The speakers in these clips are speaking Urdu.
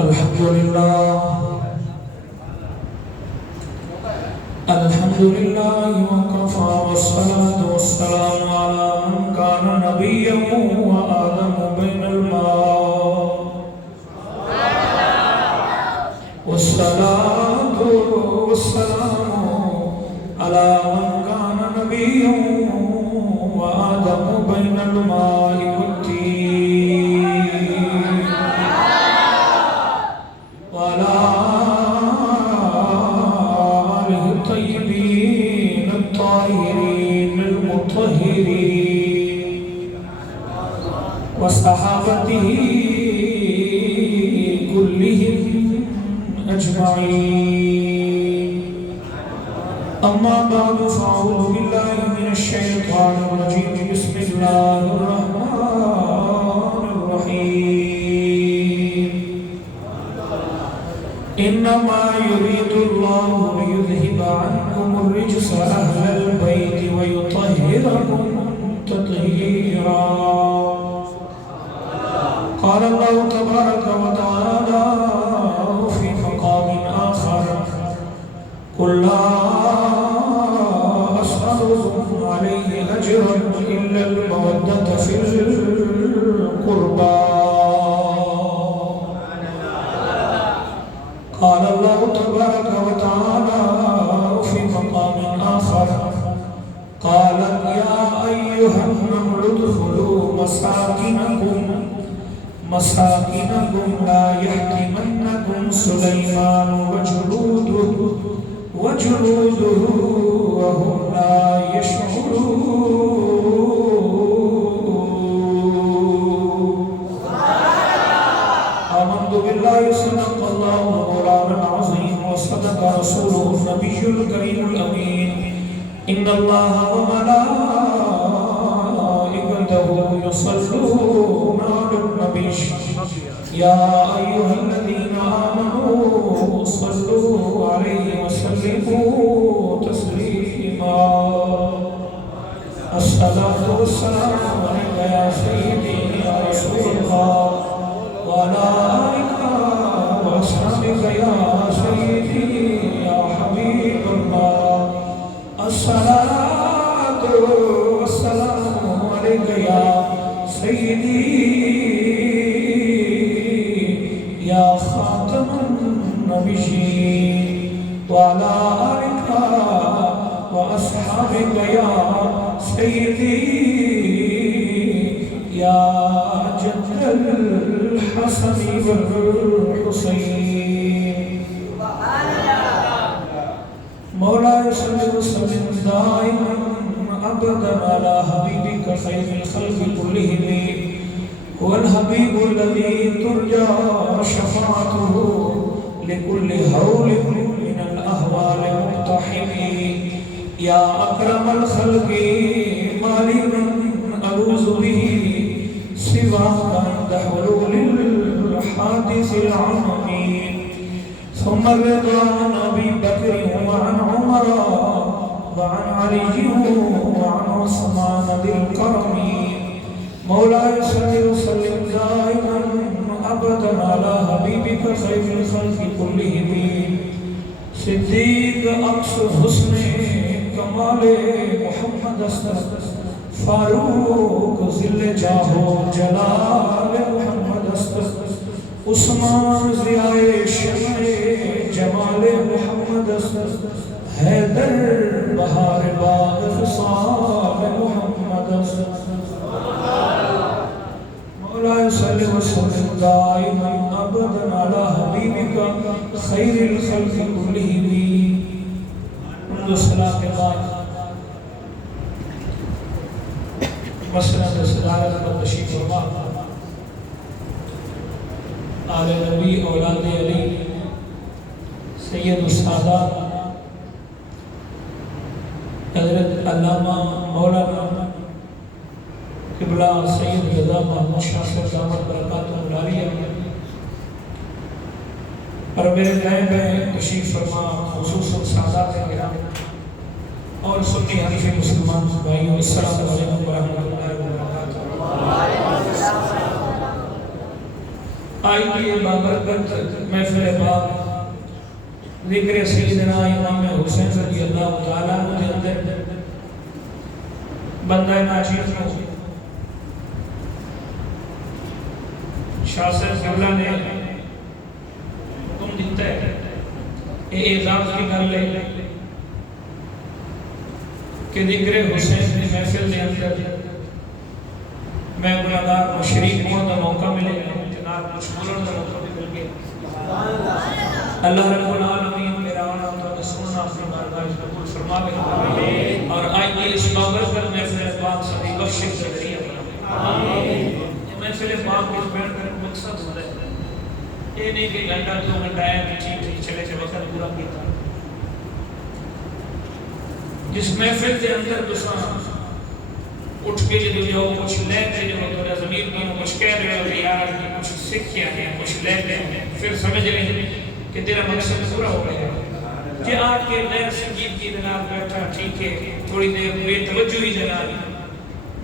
الحمد لله وكفى والصلاة والسلام على من كان نبيا وآدم بين الماء والصلاة والسلام على من كان نبيا وآدم بين الماء والتين وعلى آله الطيبين الطاهرين المطهرين وصحابته كلهم أجمعين. أما بعد فأعوذ بالله من الشيطان الرجيم. بسم الله الرحمن الرحيم. إنما يريد الله ليذهب عنكم الرجس أهل البيت ويطهركم تطهيرا. قال الله تبارك وتعالى في مقام آخر: قل لا أسألكم عليه أجرا إلا المودة في القربى. قال الله تبارك وتعالى في مقام آخر: قال يا أيها النمل ادخلوا مساكنكم لا يحطمنكم سليمان وجنوده وهم لا يشعرون. آمنت بالله صدق الله مولانا العظيم وصدق رسوله النبي الكريم الأمين. إن الله وملائكته يصلون على النبي يا أيها الذين آمنوا صلوا عليه وسلموا تسليما. الصلاة والسلام عليك يا سيدي يا رسول الله وعلى آلك وأصحابك يا سيدي يا حبيب الله. الصلاة والسلام عليك يا سيدي يا خاتم النبيين وعلى آلك وأصحابك يا سيدي يا جد الحسن والحسين. مولاي صل وسلم دائما أبدا على حبيبك خير الخلق كلهم. هو الحبيب الذي ترجى شفاعته لكل هول من الأهوال مقتحم. يا أكرم الخلق ما لي من ألوذ به سواك عند حلول الحادث العظيم. ثم الرضا عن أبي بكر وعن عمر وعن علي وعن عثمان ذي الكرم. مولاي صل وسلم دائما ابدا على حبيبك خير الخلق كلهم. صدیق عکس حسن کمال محمد است، فاروق ذل جاہ و جلال محمد است. عثمان ضیاء شمع جمال محمد است. حیدر بہار باغ خصال محمد است. مولاي صل وسلم دائما ابدا على حبيبك خير الخلق كلهم. منذ الصلاة کے بعد مسند صدارت و تشریف فرما آل نبی اولاد علی سید السادات حضرت علامہ مولانا قبلہ سید رضا محمد شاہ صاحب دامت برکاتہ العالیہ اور میرے دائیں بائیں تشریف فرما خصوصاً سادات کرام اور سنی حنیف مسلمان بھائیوں، السلام علیکم ورحمۃ اللہ وبرکاتہ. آئیے بابرکت محفل پاک ذکر سیدنا امام حسین رضی اللہ تعالیٰ کے اندر بندہ ناچیز کو شاہ صاحب قبلہ نے حکم دیتا ہے اعزاز کی کر لے کہ ذکر حسین کی محفل کے اندر میں گناہگار کو شریک ہونے کا موقع ملے جناب مشغولوں کا موقع بھی مل گیا اللہ رب العالمین میرا آنا تو سننا اپنی بارگاہ قبول فرماوے اور آئیے اس بابرکت محفل پاک صدی بخشش کا ذریعہ بناوے یہ محفل پاک اس بیٹھ کر مقصد ہوتا ہے یہ نہیں کہ گھنٹہ 2 گھنٹہ ہے کہ ٹھیک چلے سے وقت پورا کیتا جس محفل کے اندر دوسرا اٹھ کے جو جو کچھ لے کے جو تھوڑا ضمیر کو کچھ کہہ رہے ہو یار کچھ سیکھیا ہے کچھ لے لے پھر سمجھ لیں کہ تیرا مقصد پورا ہو گیا کہ آج کے غیر سنگیت کی جناب بیٹھا ٹھیک ہے تھوڑی دیر بے توجہی جناب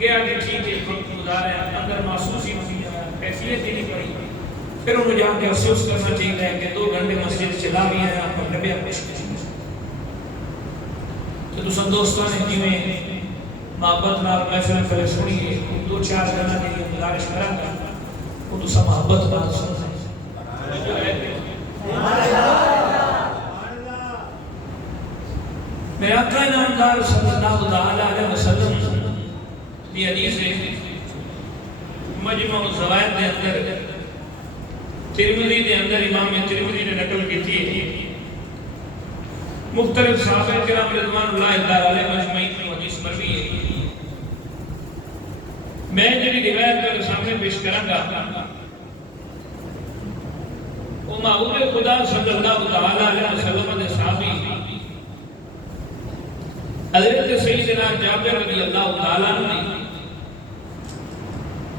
گیا کہ ٹھیک ہے وقت گزارا اندر محسوس ہی نہیں کیفیت ہی نہیں پڑی پھر انہوں جا کے افسوس کرنا چاہیے ہے کہ 2 گھنٹے مسجد چلا بھی ہے آپ پر نبی کچھ نہیں تو دوسرا دوستوں نے جی میں محبت نال محفل پہلے سنی ہے 2-4 گھنٹے کے لیے گزارش کرا گا وہ دوسرا محبت نال سننا ہے میرے آقا نامدار صلی اللہ علیہ وسلم دی حدیث ہے مجمع الزوائد کے اندر ترمذی کے اندر امام ترمذی نے نقل کی تھی مختلف صحابہ کرام رضوان اللہ تعالی علیہ مجمعین میں حدیث مروی ہے میں جنہی روایت کے سامنے پیش کروں گا وہ محبوب خدا صلی اللہ تعالی علیہ وسلم نے صحابی حضرت سیدنا جابر رضی اللہ تعالیٰ عنہ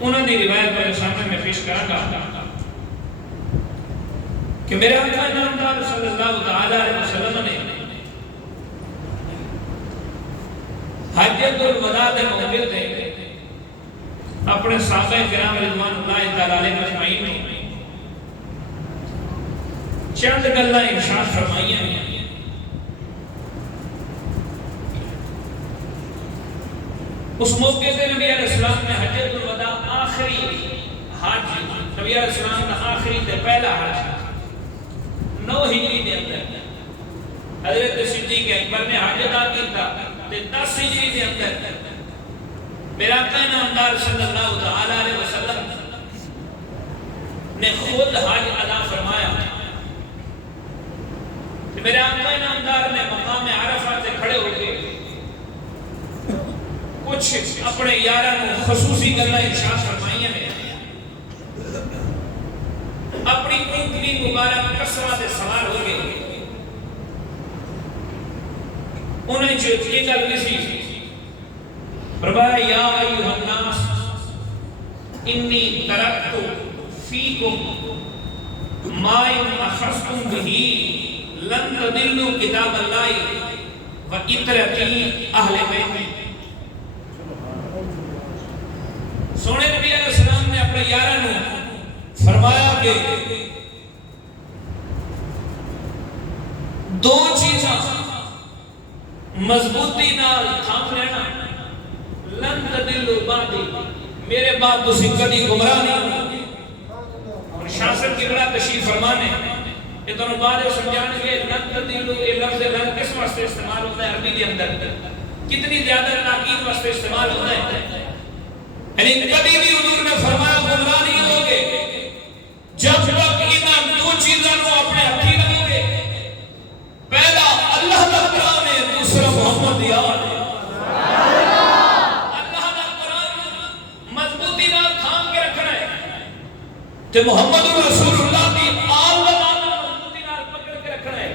انہوں نے روایت کے سامنے میں پیش کروں گا کہ میرے آقا نامدار صلی اللہ تعالی علیہ وسلم نے حجۃ الوداع کے موقع تے اپنے صحابہ کرام رضوان اللہ تعالی علیہ مجمعین میں چند گلاں ارشاد فرمائیاں ہیں اس موقع سے نبی علیہ السلام نے حجۃ الوداع آخری حج نبی علیہ السلام کا آخری تے پہلا حج 9 ہجری کے اندر حضرت صدیق اکبر نے حج ادا کیتا تے 10 ہجری کے اندر میرا آقا نامدار صلی اللہ تعالی علیہ وسلم نے خود حج ادا فرمایا کہ میرے آقا نامدار نے مقام عرفہ سے کھڑے ہو کے کچھ اپنے یارانوں خصوصی گلاں ارشاد فرمائیاں ہیں اپنی اونٹنی مبارک قصوہ سے سوار ہو گئے انہیں جو یہ گل کسی فرمایا یا ایھا الناس انی ترکت فیکم ما ان اخذتم بہ لن تضلوا کتاب اللہ و اطرتی اہل بیت سونے نبی علیہ السلام نے اپنے یارانوں فرمایا کہ 2 چیزاں مضبوطی نال تھام لینا لن تضلوا بعدی میرے بعد تسی کبھی گمراہ نہیں ہوگے اور شاہ صاحب کی بڑا تشریف فرمانے کہ تمہیں بعد سمجھانے کے لن تضلوا یہ لفظ لن کس واسطے استعمال ہوتا ہے عربی کے اندر کتنی زیادہ تاکید واسطے استعمال ہوتا ہے یعنی کبھی بھی حضور نے فرمایا گمراہ نہیں ہوگے جب تک انہاں 2 چیزوں کو اپنے ہاتھی رکھو گے پہلا اللہ کا قرآن ہے دوسرا محمد یاد ہے اللہ کا قرآن مضبوطی نال تھام کے رکھنا ہے کہ محمد رسول اللہ کی آل مضبوطی نال پکڑ کے رکھنا ہے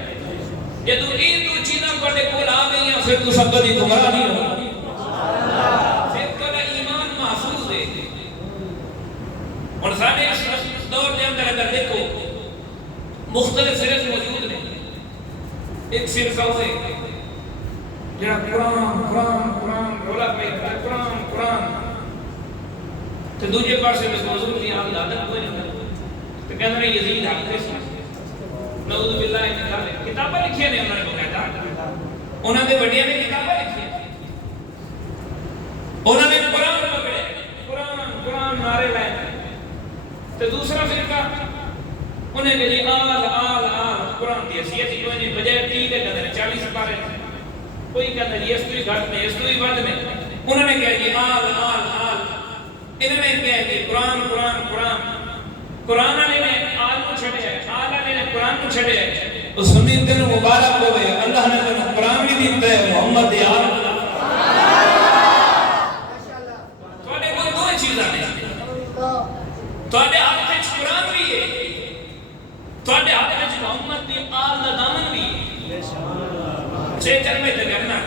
یہ تو ان 2 چیزوں کو کول آ گئی ہیں پھر تو سب کبھی گمراہ نہیں ہوگا اور سارے اس دور کے اندر اگر دیکھو مختلف فرقے موجود ہیں ایک فرقہ ہوئے جہاں قرآن رولا پہ قرآن تو دوسرے پاس سے حضور کی عادت ہوئی تو کہنے رہے یزید حافظ نعوذ باللہ انہوں کتابیں لکھی نے انہوں نے بقاعدہ انہوں نے بڑیاں نے کتابیں لکھی انہوں نے قرآن پکڑے قرآن نعرے لائے تو دوسرا فرقہ انہیں کہ جی آل قرآن کی حیثیت ہی کوئی نہیں بجائے 30 کے کہتے ہیں 40 سپارے کوئی کہتا ہے اس تو ہی گھٹ میں اس تو ہی بد میں انہوں نے کہا جی آل انہوں نے کہا کہ قرآن علی نے آل کو چھڑے ہے آل علی نے قرآن کو چھڑے ہے تو سنی دن مبارک ہوئے اللہ نے تنہا قرآن بھی دیتا ہے محمد آل توڑے کوئی دو چیزاں نہیں توڑے ہاتھ میں قرآن بھی ہے توڑے ہاتھ میں محمد دی آل دا دامن بھی ہے چیچن میں تگرنا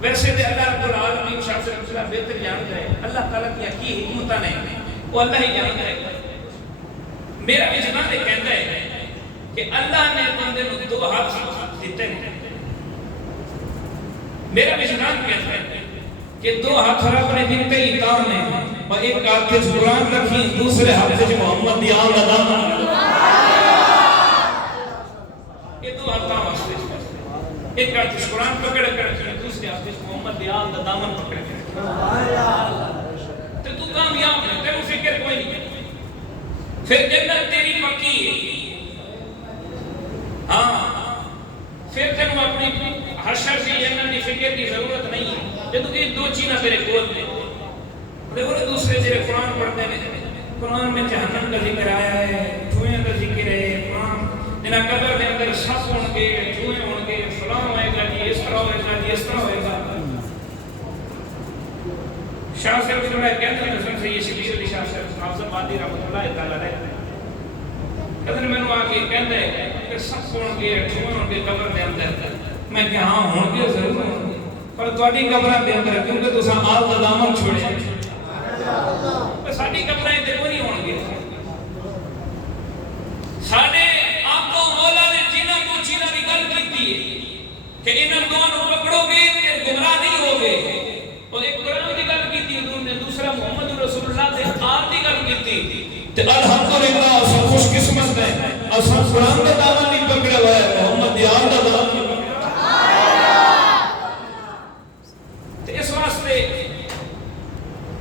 ویسے دے اللہ رب العالمین شاہ سے رسولہ بہتر جانتا ہے اللہ تعالیٰ کی حکمتہ نہیں وہ اللہ ہی جانتا ہے میرا اجماع یہ کہتا ہے کہ اللہ نے بندے کو دو ہاتھ دیتے ہیں میرا اجماع کہتا ہے کہ دو ہاتھ رب نے دیتے ہی کام نے اور ایک ہاتھ سے قرآن رکھی دوسرے ہاتھ سے محمد دی آل ادام یہ دو ہاتھ کام واسطے ایک ہاتھ سے قرآن پکڑ کر رکھی دوسرے ہاتھ سے محمد دی آل دامن پکڑ کر تو کامیاب ہے تیرے فکر کوئی نہیں پھر جنت تیری پکی ہے ہاں پھر تیرے اپنی حشر سے جنت کی فکر کی ضرورت نہیں ہے جب کہ دو چیزیں تیرے گود میں دیکھو دوسرے تیرے قرآن پڑھتے ہیں قرآن میں جہنم کا ذکر آیا ہے جوئیں کا ذکر ہے قرآن جنہاں قبر کے اندر سب ہوں گے جوئیں ہوں گے فلاں ہوئے گا جی اس طرح ہوئے گا جی اس طرح ہوئے گا شاہ صاحب جو ہے کہتے ہیں قسم سے یہ شبیر علی شاہ صاحب حافظ آبادی رحمت اللہ تعالیٰ علیہ کہتے ہیں میں نے آگے کہتے ہیں کہ سب ہوں گے جوئیں ہوں گے قبر کے اندر میں کہ ہاں ہوں گے ضرور ہوں گے پر تواڈی قبر کے اندر کیونکہ تساں آل دا دامن چھوڑے پر ساڈی قبریں تے کوئی نہیں ہون گے ساڈے آپ کو مولا نے جنہاں کو چیزاں کی گل کیتی ہے کہ انہاں دونوں پکڑو گے تے گمراہ نہیں ہوگے اور ایک قرآن کی گل کیتی حضور نے دوسرا محمد رسول اللہ سے آل کی گل کیتی تے الحمدللہ سب خوش قسمت ہے اساں قرآن دا دامن نہیں پکڑا ہوا ہے محمد دی آل دا دامن اس واسطے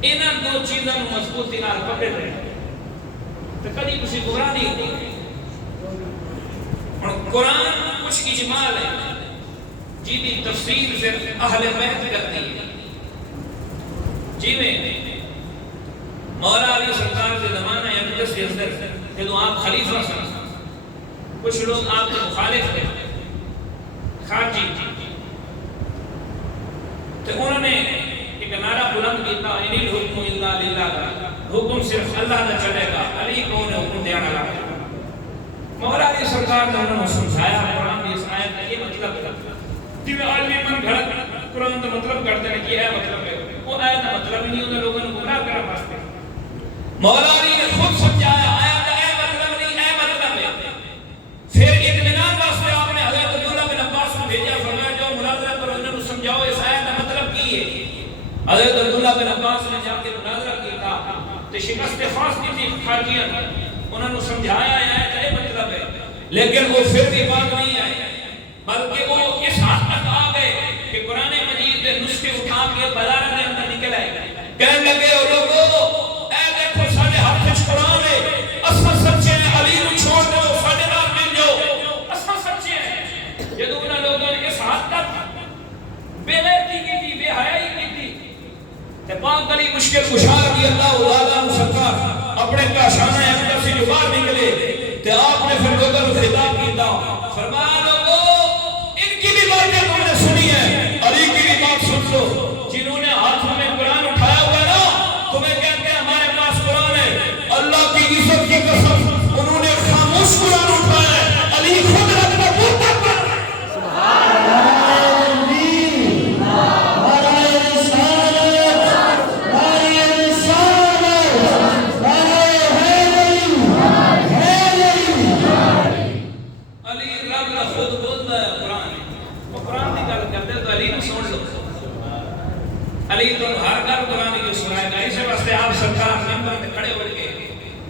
انہاں دو چیزاں مضبوطی نال پکڑ رہے تو کبھی کسی گمراہ نہیں ہوگی اور قرآن کچھ اجمال ہے جی دی تفسیر صرف اہل بیت کرتی ہے جی میں مولا علی سرکار کے زمانہ اقدس کے اندر جدو آپ خلیفہ سن کچھ لوگ آپ کے مخالف تھے خارجی تو انہوں نے ایک نعرہ بلند کیتا ان الحکم الا للہ کا حکم صرف اللہ کا چلے گا علی کون حکم دینا لگا مولا علی سرکار نے انہوں نے سمجھایا قرآن کی اس آیت کا یہ مطلب ہے کہ میں عالمی من گھڑت قرآن کا مطلب کرتے ہیں کہ یہ مطلب ہے وہ آیت کا مطلب نہیں انہوں نے لوگوں نے گمراہ کرا واسطے مولا علی نے خود سمجھایا آیت کا اے مطلب نہیں اے مطلب ہے پھر اطمینان واسطے آپ نے حضرت عبداللہ بن عباس کو بھیجا فرمایا جاؤ مناظرہ کرو انہوں نے سمجھاؤ اس آیت کا مطلب کی ہے حضرت عبداللہ بن عباس نے جا کے مناظرہ کیا تو شکست خاص کی تھی خارجیاں انہوں نے سمجھایا آیت کا یہ مطلب ہے لیکن وہ پھر بھی بات نہیں آئی بلکہ وہ اس حد تک آ گئے کہ قرآن مجید کے نسخے اٹھا کے بازار کے اندر نکل آئے کہنے لگے او لوگو اے دیکھو سارے ہاتھ وچ قرآن ہے اساں سچے ہیں علی نو چھوڑ دو ساڈے نال مل جاؤ اساں سچے ہیں جدوں انہاں لوگوں نے اس حد تک بے غیرتی کی بے حیائی کی تے پاک علی مشکل کشا رضی اللہ تعالی سرکار اپنے کاشانہ اندر سے جو باہر نکلے تے آپ نے پھر لوگوں کو خطاب کیتا فرمایا لوگو ان کی بھی باتیں تم نے سنی ہے علی کی بھی بات سن لو جنہوں نے ہاتھوں میں قرآن اٹھایا ہوا ہے نا تمہیں کہتے ہیں ہمارے پاس قرآن ہے اللہ کی عزت کی قسم انہوں نے خاموش قرآن اٹھایا ہے علی خود رکھنا بولتا قرآن ہے سبحان اللہ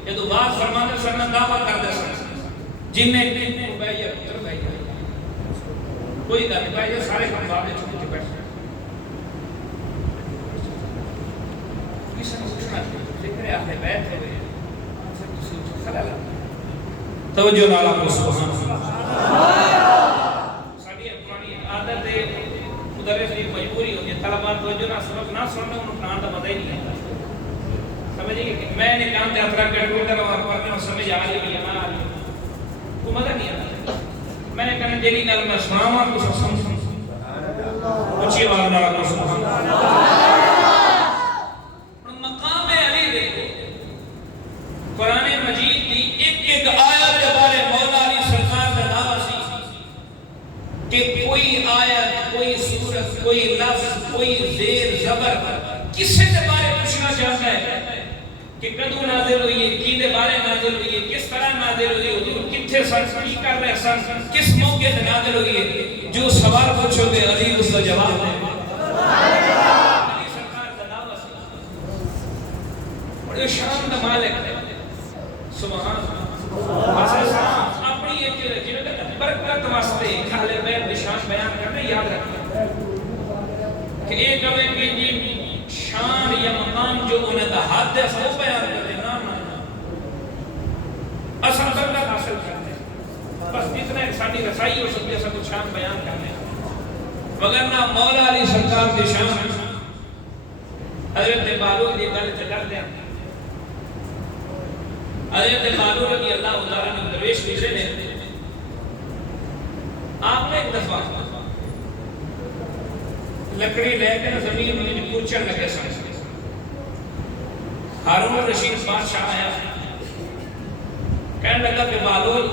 جدو بات فرمانے سرنا دعویٰ کر دے سر جن نے بھائی یا پتر بھائی کوئی گل بھائی یہ سارے کام بابے چھوٹے چھوٹے بیٹھ کسی نے پوچھنا ذکر اہل بیت ہوئے خلال توجہ نالا کو سبحان ساری پرانی عادت ہے مدرس کی مجبوری ہوتی ہے طلبات توجہ نہ سبق نہ سننے انہوں پڑھانا تو پتہ ہی نہیں ہے سمجھے کہ میں نے کام تے اثر کیلکولیٹر اور پڑھنے سمجھ آ رہی ہے نہ آ رہی وہ مزہ نہیں آتا میں نے کہا جیلی گل میں سناواں تو سمجھ اونچی آواز نال کو سبحان مقام علی دیکھو قرآن مجید دی ایک ایک آیت کے بارے مولا علی سرکار کا دعویٰ سی کہ کوئی آیت کوئی سورت کوئی لفظ کوئی زیر زبر کسی کے بارے پوچھنا چاہتا ہے کہ کدو نازل ہوئی ہے کی دے بارے نازل ہوئی ہے کس طرح نازل ہوئی ہے حضور کتھے سن کی کر رہے سن کس موقع سے نازل ہوئی ہے جو سوال پوچھو گے علی اس کا جواب دے علی سرکار کا دعویٰ سی بڑے شان کا مالک ہے سبحان اللہ اپنی ایک جنہوں برکت واسطے کھالے بیت نشان بیان کرنے یاد رکھیں کہ ایک اوے کہ جی شان یا مقام جو انہیں دا حد ہے وہ بیان کرتے نا اصل برکت حاصل کرتے بس جتنا انسانی رسائی ہو سکتی ہے سب کچھ شان بیان کرنے وگرنہ مولا علی سرکار کی شان حضرت بالو دی گل چکر دیں حضرت بالو رضی اللہ تعالیٰ نے درویش کیسے نے آپ نے ایک دفعہ لکڑی لے کے زمین میں کچل لگے سن ہارون رشید بادشاہ آیا کہنے لگا کہ بالول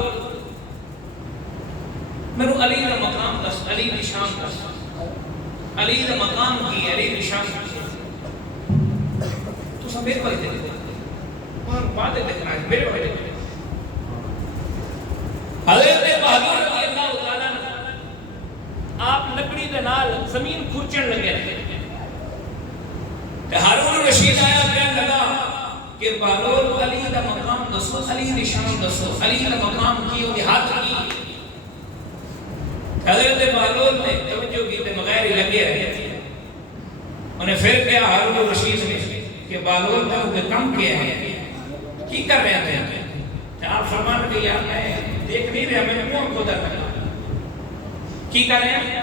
میں نے علی کا مقام دس علی کی شان دس علی کا مقام کی علی کی شان تو سب میرے والے دے اور بات دیکھنا ہے میرے والے دے حضرت بہادر رضی اللہ تعالیٰ آپ لکڑی دے نال زمین کھرچن لگے کہ ہارون رشید آیا کہنے لگا کہ بالول علی دا مقام دسو علی دی شان دسو علی دا مقام کی ہوئی ہاتھ کی حضرت بالول نے توجہ کی تے مغیر لگے رہے انہیں پھر کہا ہارون رشید نے کہ بالول کا کوئی کم کیا ہے کی کر رہے تھے آپ فرمان کہ یار میں دیکھ نہیں رہا میں کون کھودا رہا کی کر رہے ہیں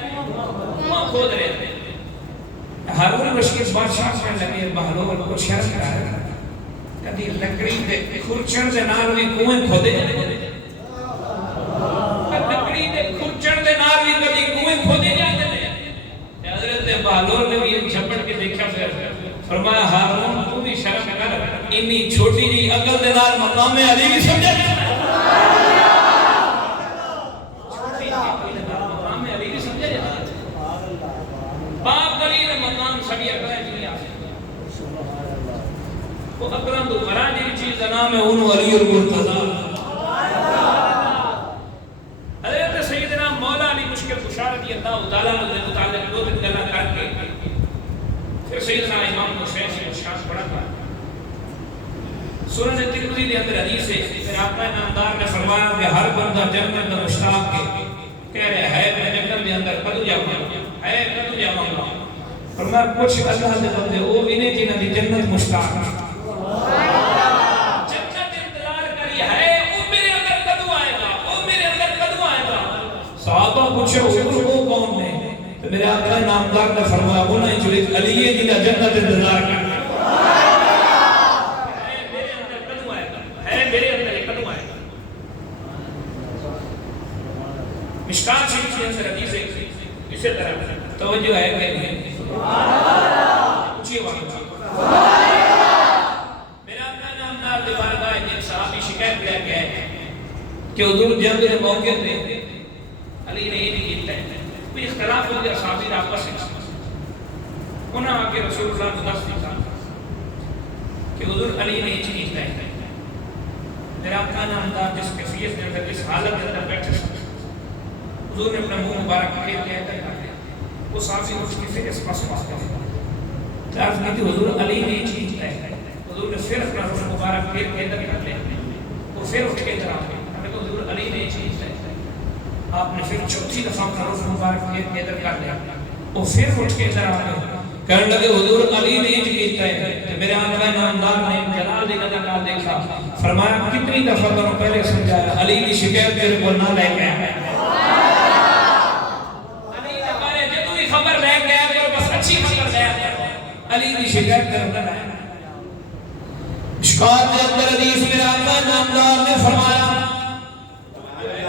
کون کھود رہے ہیں ہارون رشید بادشاہ سے لگے بالول کو شرم کر کدی لکڑی دے کھرچن دے نال بھی کنویں کھودے لکڑی دے کھرچن دے نال بھی کدی کنویں کھودے جاتے ہیں حضرت بالول نے بھی جھپٹ کے دیکھا فرمایا ہارون تو بھی شرم کر انی چھوٹی جی عقل دے نال مقام علی بھی سمجھا چھوٹی جی عقل دے نال مقام علی بھی سمجھا باپ علی دے مقام سڑی عقل ہے جی وہ اکرم تو مران جی چیز کا نام ہے انہوں علی المرتضی حضرت سیدنا مولا علی مشکل کشا رضی اللہ تعالیٰ نے متعلق دو دن گلہ کر کے پھر سیدنا امام حسین سے مشکل پڑھا تھا سورہ ترمذی کے اندر حدیث ہے پھر آقا نامدار نے فرمایا کہ ہر بندہ جنت میں مشتاق کے کہہ رہے ہے میں جنت کے اندر کدو جاؤں ہے کدو جاؤں گا فرمایا کچھ اللہ کے بندے وہ بھی نہیں جنہاں دی جنت مشتاق جنت انتظار کری ہے وہ میرے اندر کدو آئے گا وہ میرے اندر کدو آئے گا صحابہ پوچھے حضور وہ کون نے تو میرے آقا نامدار نے فرمایا وہ نہیں جو ایک علی ہے جنہاں جنت انتظار کرتا مشکات شریف کے اندر حدیث ہے اسی طرح توجہ ہے کہ نہیں اونچی آواز میرا اپنا نام نال دی بارگاہ جن صحابی شکایت لے کے آئے کہ حضور جنگ کے موقع پہ علی نے یہ نہیں کیتا ہے کوئی اختلاف ہو گیا صحابی آپس میں انہوں نے آ کے رسول اللہ کو دست دیا کہ حضور علی نے یہ چیز کیتا ہے میرا اپنا نام دار جس کیفیت کے اندر جس حالت کے اندر بیٹھے حضور نے اپنا منہ مبارک پھیر کے اندر کر دیا وہ صحابی اس کی پھر اس پاس واسطہ تعرف نہیں کہ حضور علی نے یہ چیز ہے حضور نے پھر اپنا منہ مبارک پھیر کے اندر کر لیا پھر اٹھ کے ادھر آ گئے. ہمیں تو حضور علی نے چیز ہے. آپ نے پھر چوتھی دفعہ اپنا رخ مبارک ادھر کر لیا. وہ پھر اٹھ کے ادھر آ گئے. کہنے لگے حضور علی نے انج کیتا ہے. میرے آقا نامدار نے جلال دی نظر نال دیکھا. فرمایا کتنی دفعہ تمہیں پہلے سمجھایا علی کی شکایت تیرے کو نہ لے کے آیا. علی نے بارے جدوں بھی خبر لے کے آیا کرو بس اچھی خبر لے آیا. علی کی شکایت تیرے کو نہ آیا. مشکات کے اندر حدیث میرے آقا نامدار نے فرمایا میرے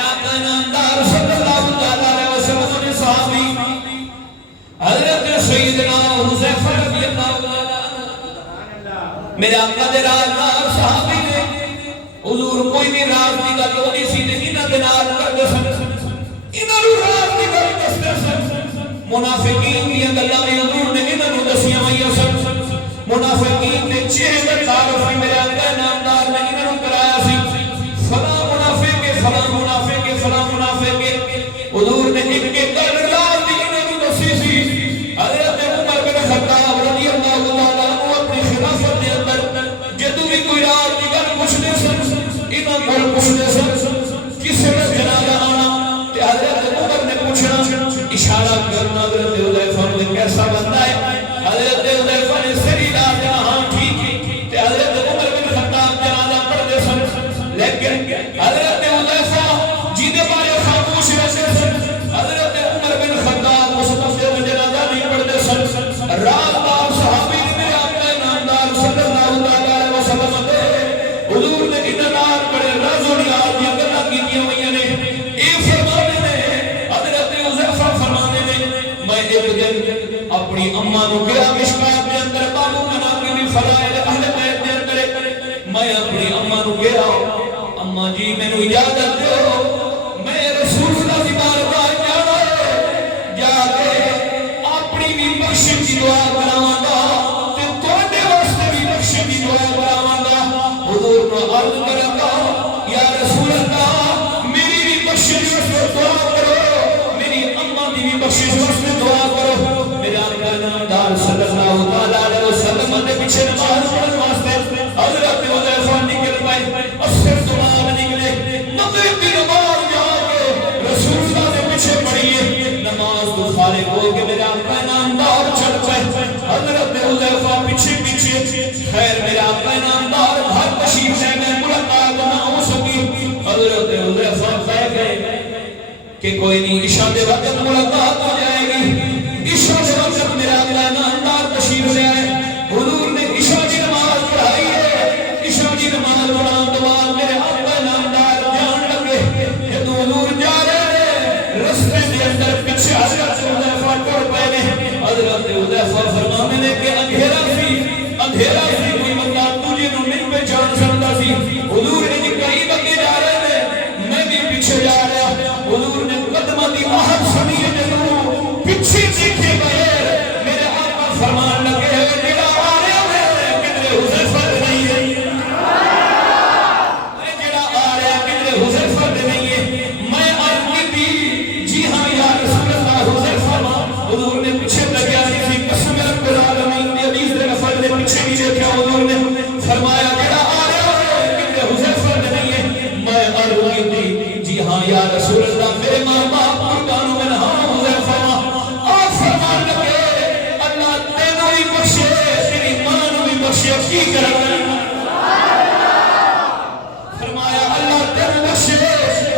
آقا نامدار صلی اللہ علیہ وسلم نے صحابی حضرت سیدنا حذیفہ رضی اللہ عنہ میرے آقا دے رازدار صحابی نے حضور کوئی بھی راز دی گل ہونی سی تے انہاں دے نال کردے سن. انہاں نوں راز دی گل دسدے سن. منافقین دی گلاں وی حضور نے انہاں نوں دسیاں ہوئیاں سن. منافقین دے چہرے دا تعارف میرے آقا نامدار نے انہاں نوں کرایا سی. فلاں منافق ہے فلاں منافق ہے فلاں منافق ہے. حضور نے ایک ایک گل راز دی انہاں نوں دسی سی. حضرت عمر بن خطاب رضی اللہ تعالی عنہ اپنی خلافت دے اندر جدوں بھی کوئی راز دی گل پوچھدے سن انہاں کول پوچھدے سن کسے دا جنازہ آنا تے حضرت عمر نے پوچھنا اشارہ کرنا حضرت حذیفہ نے کیسا بندہ ہے. حضرت حذیفہ نے سر ہلا دیا ہاں ٹھیک ہے تے حضرت عمر بن خطاب جنازہ پڑھدے سن. لیکن حضرت حذیفہ جی دے بارے خاموش رہتے سن. حضرت عمر بن خطاب اس مسجد میں جنازہ نہیں پڑھدے سن. رازدار صحابی میرے آقا نامدار صلی اللہ علیہ وسلم دے حضور نے انتظار بڑے راز و نیاز دی گلاں کیتیاں ہوئیاں نے. اے فرمانے نے حضرت حذیفہ فرمانے نے میں ایک دن اپنی اماں نوں گیا مشکات دے اندر بابو مناقب فضائل اہل بیت دے اندر میں اپنی اماں نوں گیا اماں جی مینوں اجازت دیو میں رسول اللہ دی بارگاہ جانا ہے. جا کے اپنی بھی بخشش دی دعا کراواں گا تے تواڈے واسطے بھی بخشش دی دعا کراواں گا. حضور نوں عرض کراں گا یا رسول اللہ میری بھی بخشش واسطے دعا کرو میری اماں دی بھی بخشش واسطے دعا کرو. میرے آقا نامدار صلی اللہ علیہ وسلم دے پیچھے نماز پڑھن واسطے حضرت حذیفہ نکل پئے. اثر تمام نکلے مغرب کی نماز جا کے رسول اللہ دے پیچھے پڑھیے. نماز تو فارغ ہو کے میرے آقا نامدار چل پئے. حضرت حذیفہ پیچھے پیچھے. خیر میرے آقا نامدار گھر تشریف لے گئے ملاقات نہ ہو سکی. حضرت حذیفہ کہہ گئے کہ کوئی نہیں عشاء دے وقت ملاقات ہو جائے گی. عشاء دے وقت میرے آقا نامدار تشریف لے آئے. حضور نے عشاء کی نماز پڑھائی ہے. عشاء کی نماز پڑھان تو بعد میرے آقا نامدار جان لگے. جدوں حضور جا رہے ہیں رستے دے اندر پیچھے حضرت حذیفہ ٹر پئے نے. حضرت حذیفہ فرمانے نے کہ اندھیرا سی کوئی بندہ تجھے نوں نہیں پہچان سکدا سی. حضور نے قریب اگے جا رہے ہیں میں بھی پیچھے جا رہا. حضور نے قدماں دی آہٹ سنی ہے جدوں پیچھے دیکھے بغیر میرے آقا فرمان لگے جڑا آ رہا ہے کدھر حذیفہ نہیں ہے. جڑا آ رہا ہے کدھر حذیفہ نہیں ہے. میں عرض کی جی ہاں یا رسول اللہ حذیفہ. حضور نے پیچھے لگیا نہیں قسم رب العالمین دی حدیث دے لفظ نے پیچھے بھی دیکھا. حضور نے فرمایا جڑا آ رہا ہے کدھر حذیفہ نہیں ہے. میں عرض کی جی ہاں یا رسول اللہ میرے ماں باپ قربانوں میں ہاں حذیفہ. آپ فرمان لگے اللہ تینوں بھی بخشے تیری ماں نوں بھی بخشے. کی کرنا فرمایا اللہ تینوں بخشے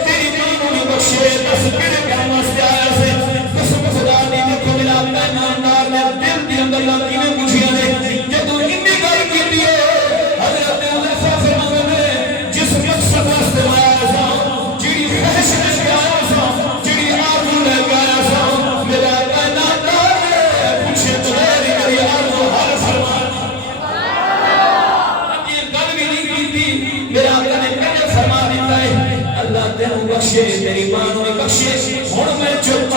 تیری ماں نوں بھی بخشے. دس کہڑے کام واسطے آیا سے قسم خدا دی دیکھو میرا آقا نامدار نے دل دی گلاں کیویں پوچھیاں نے. جدوں انی گل کیتی ہے حضرت حذیفہ فرماندے نے جس مقصد واسطے آیا سا جیڑی خواہش لے کے آیا سا جیڑی آرزو لے کے آیا سا میرا آقا نامدار نے پوچھے تو میری آرزو حل فرما. یہ گل بھی نہیں کیتی میرا آقا نے کہنے فرما دیتا ہے اللہ تینوں بخشے تیری ماں نوں بخشے. ہن میں چپ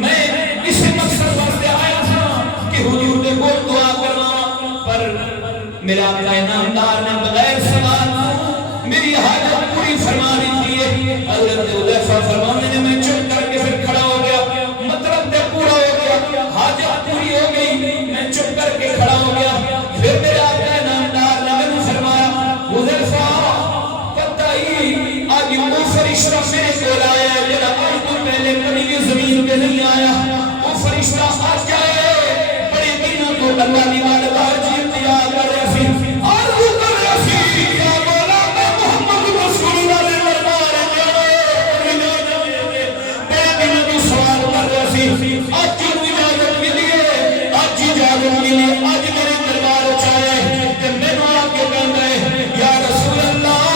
میں اس مقصد واسطے آیا تھا کہ حضور دے کول دعا کرواں پر میرا آقا نامدار نے بغیر سوال میری حاجت پوری فرما دی ہے. حضرت حذیفہ فرمانے نے میں چپ کر کے پھر کھڑا ہو گیا. مطلب تے پورا ہو گیا. کو آیا جڑا آج تو پہلے کبھی بھی زمین پہ نہیں آیا وہ فرشتہ آ جائے بڑے دنوں تو اللہ کی بارگاہ جی انتظار کر رہا سی آرزو کر رہا سی یا مولا میں محمد رسول اللہ کے دربار بڑے دنوں تو سوال کر رہا سی آج اجازت ملی ہے آج اجازت ملی آج میرے دربار چاہے کہ میں آ کے کہہ رہے یا رسول اللہ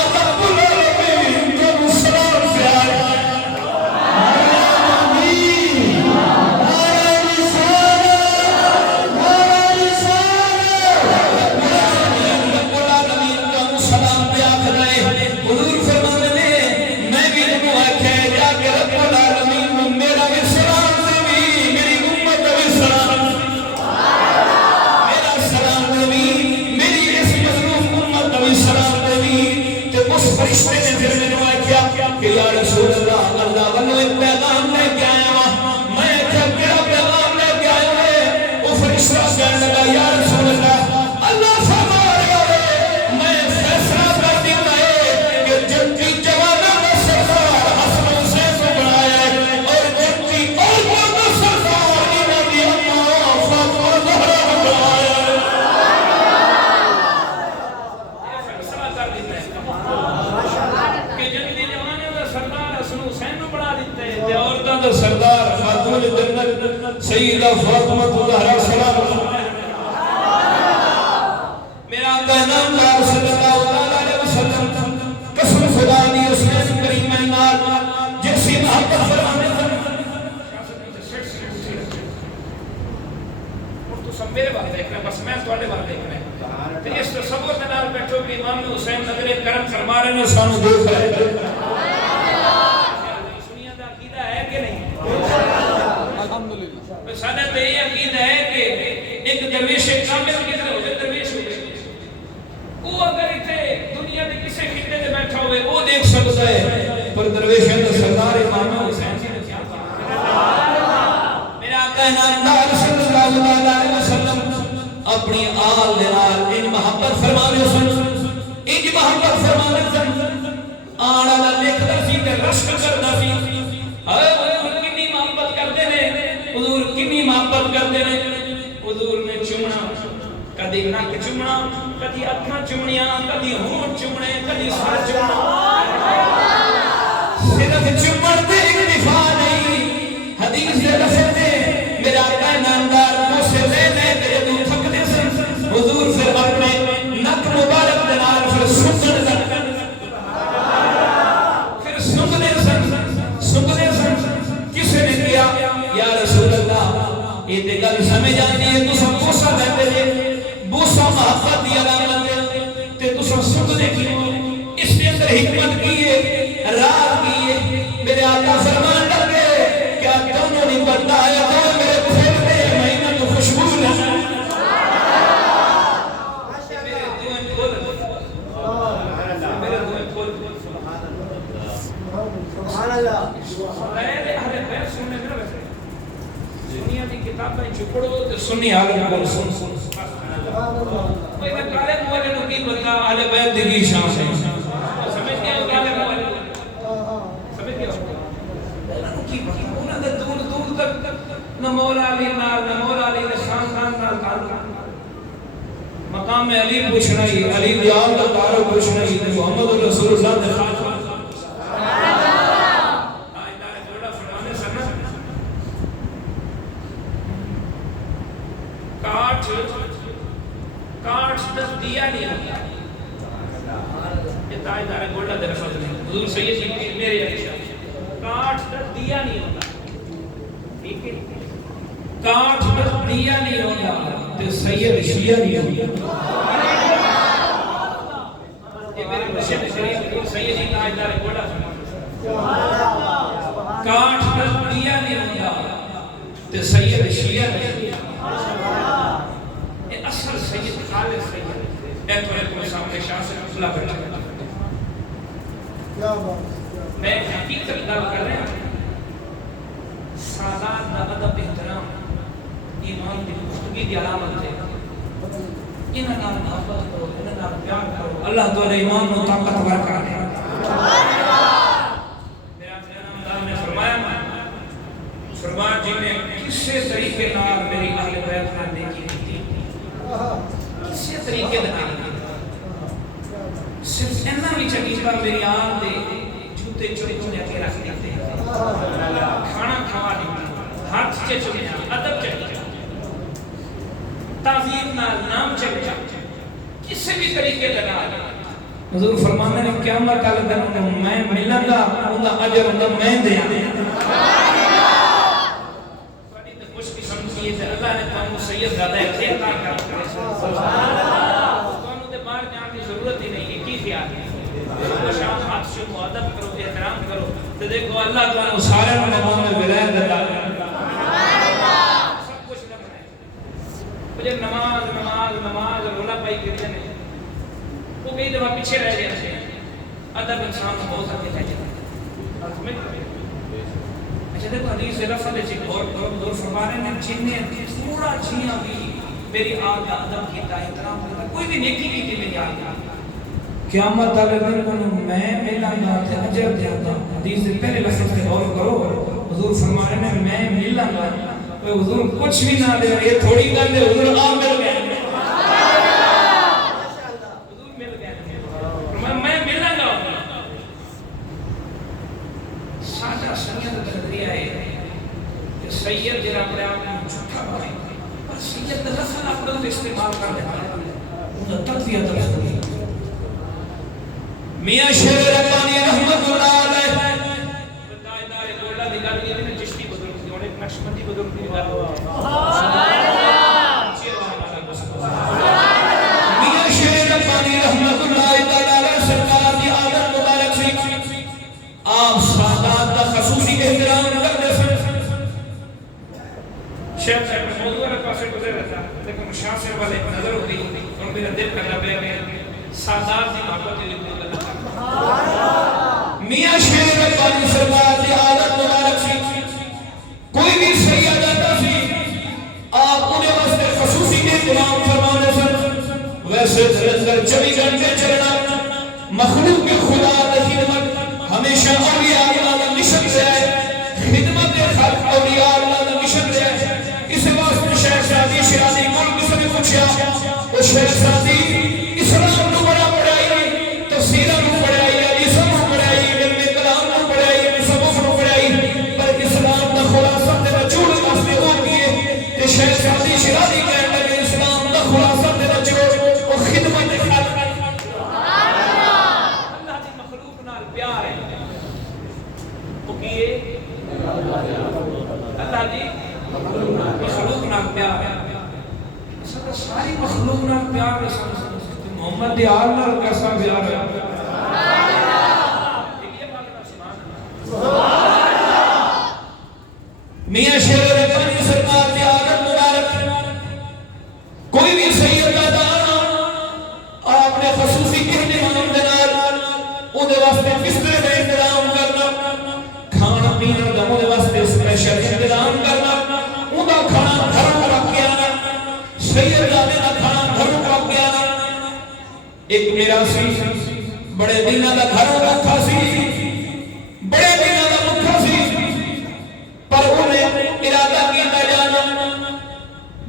فرشتے نے پھر میں دعا کیا کہ یا رسول اللہ اللہ والوں ایک پیغام لے کے آیا ہوں میں کیا پیغام لے کے آیا ہے وہ فرشتہ کہنے لگا یا رسول اللہ اللہ فرما رہا ہے میں فیصلہ کر دیتا ہے کہ جب کی جوانہ میں سردار حسن حسین کو بنایا ہے اور جب کی عورتوں میں سردار انہوں نے اللہ فاطمہ زہرا کو بنایا ہے یہ فیصلہ کر دیتا ہے عورتوں کا سردار خاتون جنت سیدہ فاطمہ زہرا سلام میرا آقا نامدار صلی اللہ علیہ وسلم قسم خدا دی حسین کریم نال جیسی محبت فرمانے تو سب میرے بات دیکھ رہے ہیں بس میں تھوڑے بات دیکھ رہے ہیں تو اس تصور کے نال بیٹھو کہ امام حسین نظر کرم فرما رہے ہیں سانو دیکھ رہے ہیں سادہ تو یہ عقیدہ ہے کہ ایک درویش کامل کدھر ہو جائے درویش ہو جائے وہ اگر اتنے دنیا میں کسی خطے سے بیٹھا ہوئے وہ دیکھ سکتا ہے پر درویش ہے تو سردار امام حسین سے کیا میرا آقا نامدار صلی اللہ علیہ وسلم اپنی آل دلال ان محبت فرمانے سن ان محبت فرمانے سن آنا نہ لکھتا سی کہ رشک کرتا سی کنی محبت کرتے ہیں حضور کنی محبت کرتے ہیں حضور نے چمنا کدی نک چمنا کدی اکھاں چمنیاں کدی ہونٹ چمنے کدی سر چمنا صرف چمن تے اکتفا نہیں حدیث دے دستے میرا آقا نامدار موسے لینے تے جدوں تھکدے سن حضور پھر اپنے نک مبارک دے نال پھر سنگن لگن پھر سنگنے سن کسی نے کیا یا رسول اللہ یہ تے گل سمجھ آندی ہے تو سب بوسا دیندے جے بوسا محبت دی علامت ہے تے تو سب سنگنے کیوں اس کے اندر حکمت کی ہے راز کی ہے میرے آقا فرمان لگے کیا دونوں نہیں پڑتا ہے تو میرے پھول دے مہینہ تو خوشبو نہ میرے دعائیں کھول سبحان اللہ دنیا کی کتابیں چپڑو تو سنی عالم کو سن کوئی میں کالے موالے نو کی بتا اہل بیت دی شان ہے سمجھ گیا ہو کالے موالے سمجھ گیا ہو کی انہاں دے دور دور تک نہ مولا علی نال نہ مولا علی دے خاندان نال تعلق مقام علی پوچھنا ہی علی دی آل دا تعارف پوچھنا ہی محمد رسول اللہ دے خاطر کاٹ دیا نہیں ہوتا یہ تاجدار گولڈا دے رفض نہیں حضور سید جی میرے علیہ کاٹ دیا نہیں ہوتا کاٹ دیا نہیں ہوتا تے سید شیعہ نہیں ہوتا یہ میرے مشہد شریف سید جی تاجدار گولڈا کاٹ دیا نہیں ہوتا تے سید شیعہ نہیں ہوتا اصل سید خالص سید اے تو ایک سامنے شاہ سے اللہ بیٹھا میں حقیقت دل کر رہا ہوں سادات دا ادب احترام ایمان کی گفتگی کی علامت ہے انہاں نال محبت کرو انہاں نال پیار کرو اللہ تعالی ایمان نو طاقتور کرے میرا جنہیں کسے طریقے نال میری اہل بیت نال نیکی کی کسے طریقے نال صرف انہاں وچ چنگی طرح میری آن دے جوتے چوری چوری کے رکھ دیتے کھانا کھوا دیتے ہاتھ سے چلے ادب چلے تعظیم نال نام چلے کسی بھی طریقے لگا حضور فرمانے نے قیامت والے دن میں ملاں گا اوندا اجر ہوندا میں دیاں ساری تے خوش قسمتی ہے تے اللہ نے تانوں سید زیادہ خیر عطا کر سبحان اللہ تانوں تے باہر جان دی ضرورت ہی نہیں ہے کی خیال ہے شام ہاتھ سے ادب کرو احترام کرو تے دیکھو اللہ تانوں سارے مقام میں ولایت عطا کرے سب کچھ نہ بنائے مجھے نماز نماز نماز رولا پائی کہتے ہیں وہ کئی دفعہ پیچھے رہ جاتے ہیں ادب انسان کو بہت آگے لے جاتا ہے اچھا دیکھو حدیث رفع دے چھ غور کرو حضور فرما رہے ہیں جن نے تھوڑا چھیاں بھی میری آل کا ادب کیتا احترام کیتا کوئی بھی نیکی کی تھی میری آل کا قیامت والے دن کو میں ملاں گا تے اجر دیاں گا حدیث دے پہلے لفظ پہ غور کرو حضور فرما رہے ہیں میں ملاں گا حضور کچھ بھی نہ دے یہ تھوڑی گل ہے حضور آپ مل گئے سید جرا اپنے آپ کو جھوٹا بنے پر سید کا لفظ اپنا استعمال کر دیتا ہے وہ تقویہ درست ہوئی میاں شیر ربانی رحمت اللہ علیہ دائدار گولڈا دی گل یہ نے چشتی بزرگ تھی انہیں نقشبندی بزرگ دی گل میاں شیر ربانی رحمت اللہ علیہ سرکار دی عادت مبارک سی آپ سادات کا خصوصی احترام کرتے ہیں شیخ صاحب موضوع ہے پاسے گزر رہا لیکن مشاعر والے نظر ہوتی اور میرا دل لگا پہ گیا سادات دی محبت کے لیے میاں شیر ربانی سرکار دی عادت مبارک سی کوئی بھی سید آتا سی آپ انہیں واسطے خصوصی احترام فرمانے سن ویسے درزر 24 گھنٹے چلنا مخلوق کے خدا کی خدمت ہمیشہ اولیاء اللہ کا مشن ہے خدمت خلق اولیاء اللہ کا مشن ہے اس واسطے شیخ سعدی شیرازی کو کسی نے پوچھا وہ شیخ سعدی اسلام کو بڑا پڑھائی تفسیر کو پڑھائی اسلام کو پڑھائی علم کلام کو پڑھائی تصوف کو پڑھائی پر اسلام کا خلاصہ تے نچوڑ واسطے ہو گئے تے شیخ سعدی شیرازی کہنے لگے اسلام کا خلاصہ تے نچوڑ وہ خدمت خلق اللہ دی مخلوق نال پیار ہے وہ کیے اللہ دی مخلوق نال پیار ہے ساری مخلوق نال پیار ہے محمد دی آل نال کیسا پیار ہے میاں شیر ربانی سرکار دی عادت مبارک کوئی بھی سید کا دانا آپ نے خصوصی اہتمام دے نال اودے واسطے بسترے دا انتظام کرنا کھانا پینا دا اودے واسطے اسپیشل انتظام کرنا اوندا کھانا گھروں رکھ کے آنا سید زادے دا کھانا گھروں رکھ کے آنا ایک میرا سی بڑے دنوں دا گھروں رکھا سی بڑے دنوں دا مکھا سی پر انہیں ارادہ کیتا جانا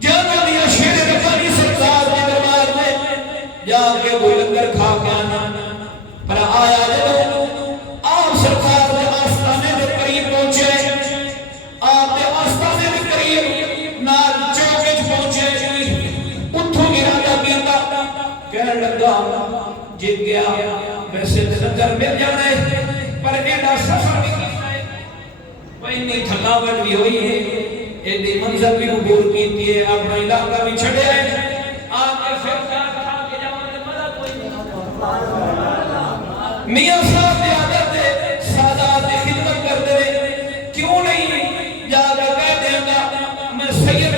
دیا شیر ربانی سرکار کے دربار میں جا کے وہ لنگر کھا کے آنا پر آیا جب آپ سرکار کے آستانے کے قریب پہنچے آپ کے آستانے کے قریب نال چوکچ پہنچے اتھوں ارادہ کیتا کہنے لگا جیت گیا ویسے لنگر مل جانے پر ایڈا سفر بھی کیتا ہے اتنی تھکاوٹ بھی ہوئی ہے ایڈی منظر بھی عبور کیتی ہے اپنا علاقہ بھی چھڑے ہیں آپ کے پھر کھا کے جاؤں نے مدد کوئی نہیں میاں صاحب نے عادت ہے سادات کی خدمت کرتے ہیں کیوں نہیں جا کے کہہ دیں گا میں سید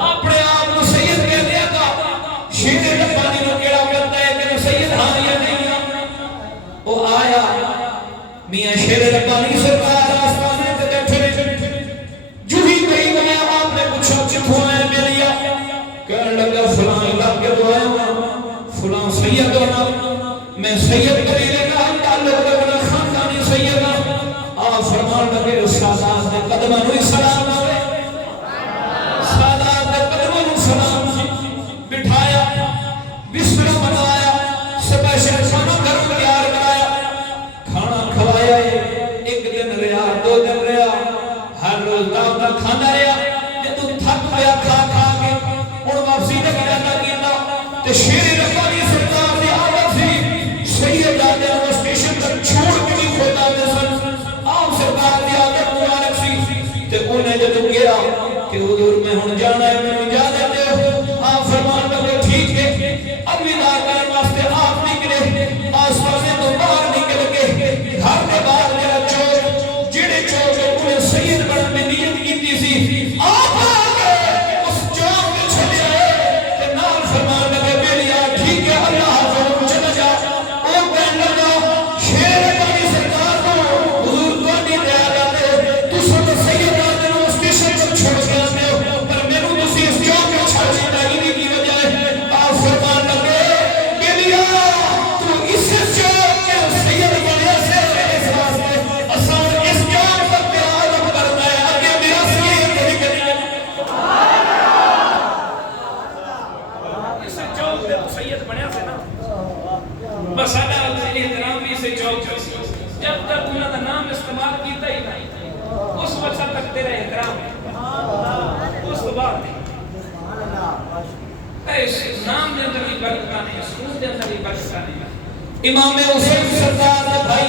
اپنے آپ کو سید کہہ دیا گا شیر ربانی کو کیڑا کرتا ہے کہ میں سید ہاں یا نہیں وہ آیا میاں شیر ربانی سرکار آسمانے پہ بیٹھے جو ہی کہیں گئے آپ نے کچھ کتوں آئے ملیا کہنے لگا فلاں علاقے تو آیا ہوں فلاں سید ہونا میں سید قبیلے کا تعلق رکھنا خاندانی سید آپ فرمان لگے سادات نے قدر قدموں نوں سلام ہوے سادات دے قدموں نوں سلام بٹھایا بستر بنایا سپیشل کھانا گھر تیار کرایا کھانا کھوایا ایک دن رہا دو دن رہا ہر روز دعوت دا کھانا رہا جدوں تھک پیا کھا کھا کے ہن واپسی تے جانا کیتا تے شیر ربانی سرکار دی عادت سی سید دے اسٹیشن تک چھوڑ کے نہیں کھوتا دے سن آپ سرکار دی عادت مبارک سی تے انہیں جدوں گیا کہ حضور میں ہن جانا ہے مینوں اجازت دیو آپ فرمان لگے ٹھیک ہے اب ودا کرنے واسطے آپ نکلے آس پاسے تو باہر نکل کے گھر کے باہر میرا چوک جڑے چوک انہیں سید بڑھن میں نیت کیتی سی آپ آگے اس چوک میں چلے آئے کہ نام فرمان لگے بیلیا ٹھیک ہے اللہ حافظ چلا جا او کہنے لگا شیر پانی سرکار کو حضور کو نہیں دیا جاتے تو سب سید آدھے نو اسٹیشن پر چھوڑ کے آتے ہو پر میرے تسی اس چوک میں چھوڑ دیتا ہی کی وجہ ہے آپ فرمان لگے بیلیا تو اس چوک میں سید بنیا سے اس واسطے اسان اس چوک پر پیار کرنا ہے آگے میرا سید نہیں کریں اس چوک میں سید بنیا سے نا بس آگا احترام بھی اسے چوک میں جب تک انہوں نے نام استعمال کیتا ہی نہیں اس وقت تک تیرا احترام ہے اس بعد اس نام دے اندر بھی برکتہ نہیں سنود دے اندر بھی برکتہ نہیں امام حسین سرکار دے بھائی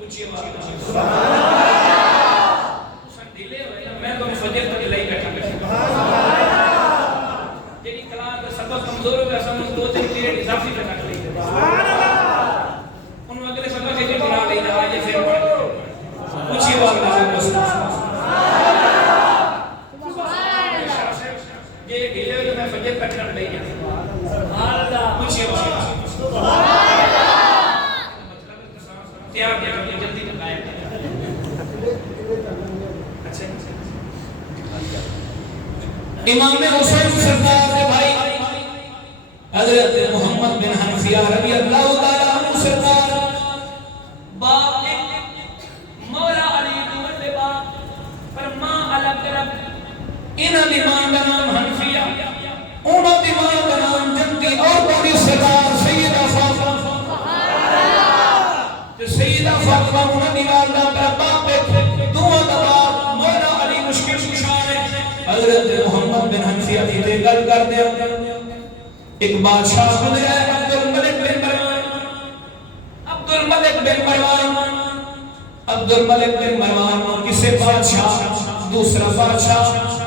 اچھی بات سبحان اللہ سن دلے ہوئے میں تو فجر تک لئی بیٹھا جنہی کلام کا سبق کمزور ہو گیا سمجھ دو تین پیریڈ اضافی تک رکھ لئی سبحان اللہ انہوں اگلے سبق کے کرا لئی جا یہ پھر پڑھ اچھی بات یہ ڈیلے ہوئے میں فجر تک کر لئی جاتی سبحان اللہ پوچھئے بات سبحان اللہ تیار دیا کرتے جلدی بتایا اچھا امام حسین سرکار کے بھائی حضرت محمد بن حنفیہ رضی اللہ تعالیٰ عنہ سرکار باپ مولا علی دولت باپ پر ماں الگ رب انہاں دی ماں دا نام حنفیہ انہاں دی ماں دا نام جنتی اور بڑی سرکار سیدہ فاطمہ تے سیدہ فاطمہ انہاں دی والدہ پر باپ دعا دا باپ مولا علی مشکل کشا ہے حضرت محمد بن حنفیہ دی تے گل کر دے ایک بادشاہ گزرا ہے عبدالملک بن مروان عبدالملک بن مروان عبدالملک بن مروان کسے بادشاہ دوسرا بادشاہ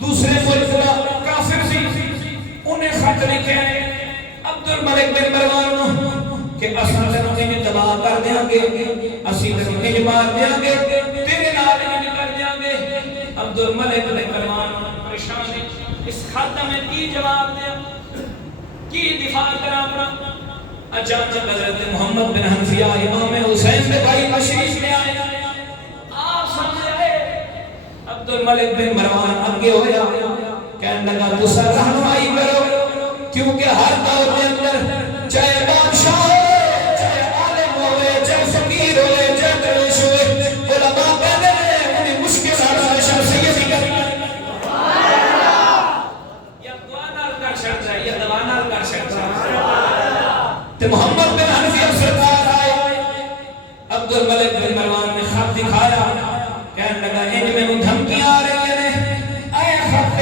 دوسرے ملک کا کافر سی انہیں خط لکھے ہیں عبدالملک بن مروان کہ اساں تینوں انہیں تباہ کر دیاں گے اسی تینوں انہیں مار دیاں گے تیرے نال انہیں کر دیاں گے عبدالملک بن مروان پریشان ہے اس خط میں کی جواب دیا کی دفاع کرا اپنا اچانک حضرت محمد بن حنفیہ امام حسین کے بھائی تشریف لے آئے آپ سامنے آئے عبدالملک بن مروان آگے ہویا کہنے لگا تسا رہنمائی کرو کیونکہ ہر دور کے اندر چاہے بادشاہ ہو چاہے عالم ہوئے چاہے فقیر ہوئے چاہے درویش ہوئے علماء کہتے ہیں انہیں مشکل آرائشہ سیدی کرنا تو محمد بن حنفیہ سرکار آئے عبدالملک بن مروان نے خط دکھایا کہنے لگا انج میں وہ دھمکیاں آ رہی ہیں اے خط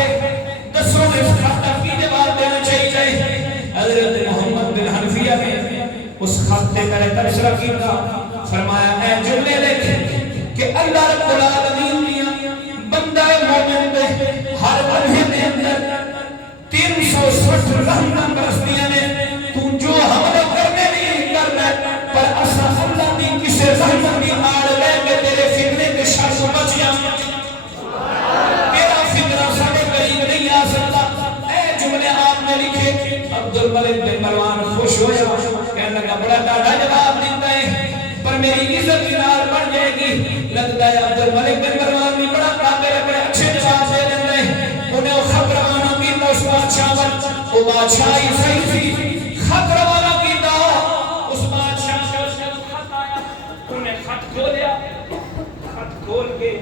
دسوں اس خط کی جواب دینا چاہیے حضرت محمد بن حنفیہ نے اس خط کے کرے تبصرہ کیا فرمایا اے جملے لکھ کہ اللہ رب العالمین نے بندہ مومن پہ ہر لمحے کے اندر 360 رحمتاں برسدیاں نے تو جو حملہ کرنے نہیں کرنا پر اسا اللہ دی کسے رحمت دی آڑ لے کے تیرے فتنے کے شر سے بچ جاؤں تیرا فتنہ سارے قریب نہیں آ سکتا اے جملے آپ نے لکھے عبدالملک بن مروان خوش ہویا کہنے لگا بڑا ڈاڈا جواب دیتا ہے پر میری عزت کی نار بڑھ جائے گی لگتا ہے عبدالملک بن مروان بھی بڑا قابل بڑے اچھے جواب دے دیتے ہیں انہیں وہ خط روانہ کیتا اس بادشاہ پر وہ بادشاہی صحیح تھی خط روانہ کیتا اس بادشاہ سے اس نے خط آیا انہیں خط کھولیا خط کھول کے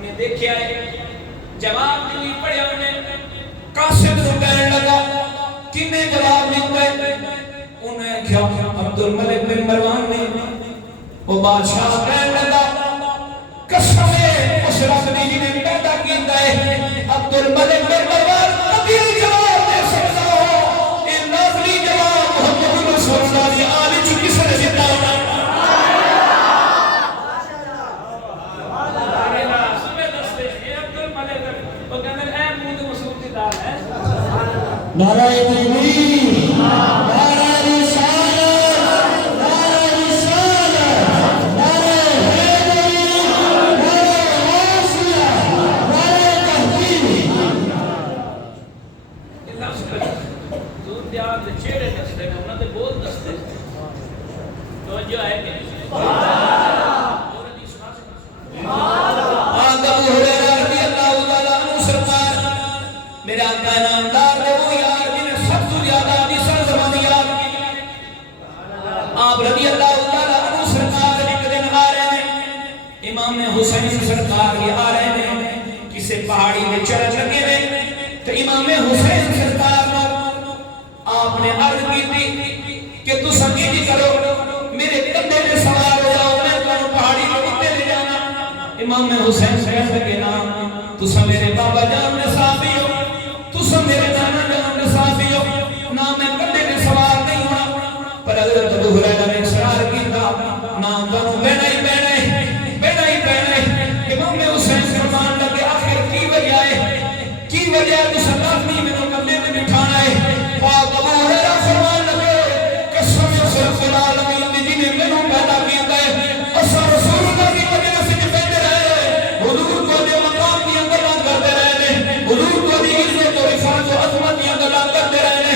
انہیں دیکھیا ہے جواب نہیں پڑھیا انہیں قاسم کو کہنے لگا کنے جواب دیتا ہے انہیں کیا عبد الملک بن مروان نے وہ بادشاہ کہنے لگا قسم اس رب نے جنہیں پیدا کیتا ہے عبد الملک بن مروان قبیل جواب دے سکتا ہو یہ نازلی جواب محمد رسول اللہ نے آلی چکی سے رسیتا ہونا نعرہ تکبیر نعرہ رسالت نعرہ رسالت نعرہ حیدری نعرہ غوثیہ نعرہ تحقیق یہ لفظ پر دور دیار دے چہرے دستے ہیں انہوں نے بہت دستے توجہ ہے کہ اور حدیث سنا سکتے آقا ابو ہریرہ رضی اللہ تعالیٰ عنہ سرکار میرے آقا نامدار نے وہ یار جنہیں سب سے زیادہ حدیثاں زبان یاد کی آپ رضی اللہ تعالیٰ عنہ سرکار ایک دن آ رہے ہیں امام حسین سرکار یہ آ رہے ہیں کسی پہاڑی میں چڑھ لگے ہوئے تو امام حسین سرکار نے آپ نے عرض کی تھی کہ تو سنگیدی کرو میرے کندھے میں سوار ہو جاؤ میں تمہیں پہاڑی کے اوپر لے جانا امام حسین سے کے نام تو سب میرے بابا جان نے صحابی ہو تو سب میرے نانا جان نے صحابی ہو نہ میں کندھے میں سوار نہیں ہونا پر حضرت ابو ہریرہ نے اصرار کیا نام دونوں بہنا ہی بہنا ہے امام حسین فرمان لگے آخر کی وجہ ہے تو سرکار نہیں میں کندھے میں بٹھانا ہے پاک ابو ہریرہ فرمان لگے قسم صرف العالمین نے جنہیں میں نے پیدا کیا ہے اصلا رسول اللہ کی وجہ سے پیدا رہے حضور کو دے مقام کی اندر کرتے رہے حضور کو دی عزت و رفعت و عظمت کی اندر کرتے رہے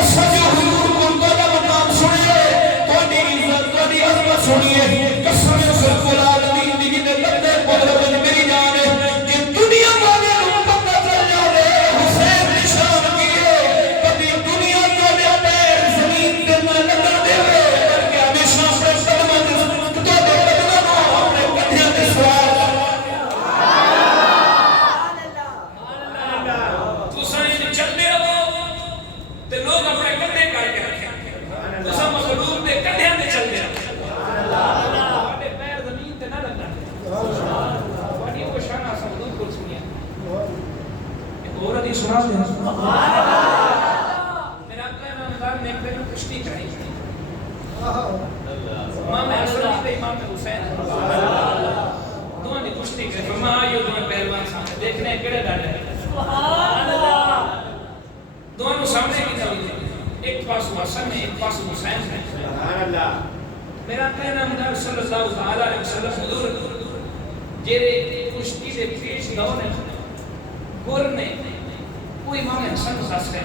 اصلا جو حضور کو دا مقام سنیے تو دی عزت و دی عظمت سنیے قسم صرف العالمین نے جنہیں لگتے قدرت میری جان ہے کہ دنیا والے پتہ چل جاوے حسین نشان کیے کبھی دنیا کو دے پیر زمین پہ نہ لگا دے بلکہ ہمیشہ اپنے قدموں تو دے قدموں اپنے کندھے پہ سوار تو سائیں چلتے رہو تے لوگ اپنے کندھے کر کے رکھیں تو سب مخلوق دے کندھے پہ چلتے رہو اپنے پیر زمین پہ نہ لگا بڑی وہ شان آسان حضور کو سنیا ایک اور حدیث سنا دیں میرا اپنے نامدار نے ایک دن کشتی چڑھی امام حسن پہ امام حسین دونوں نے کشتی کری فرمایا آئیو دونوں پہلوان سامنے دیکھنے ہیں کڑے ڈالے دونوں سامنے کی طرف ایک پاس حسن ہے ایک پاس حسین ہے میرا اپنے نامدار صلی اللہ علیہ وسلم حضور جیرے کشتی سے پیش دونے گر نے وہ امام حسن ساس رہے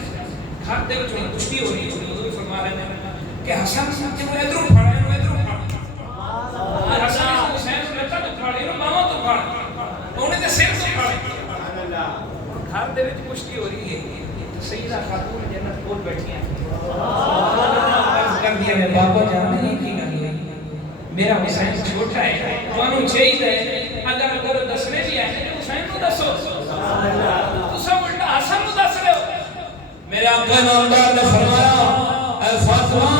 گھر دے جو کشتی ہو رہی ہے حضور فرما رہے ہیں کہ حسن ساتھ وہ ادھروں پھاڑے انہوں ادھروں پھاڑے حسن حسین سے لگتا تو پھاڑے انہوں ماما تو پھاڑے انہیں تے سیر تو پھاڑے گھر دے جو کشتی ہو رہی ہے سیدہ خاتون جنت کھول بیٹھی ہیں عرض کر دیا میں بابا جانا نہیں کی گئی میرا حسین چھوٹا ہے تو انہوں چاہیے اگر دسنے بھی آئے تو حسین کو دسو تو سب الٹا حسن کو دس رہے ہو میرے آقا نامدار نے فرمایا اے فاطمہ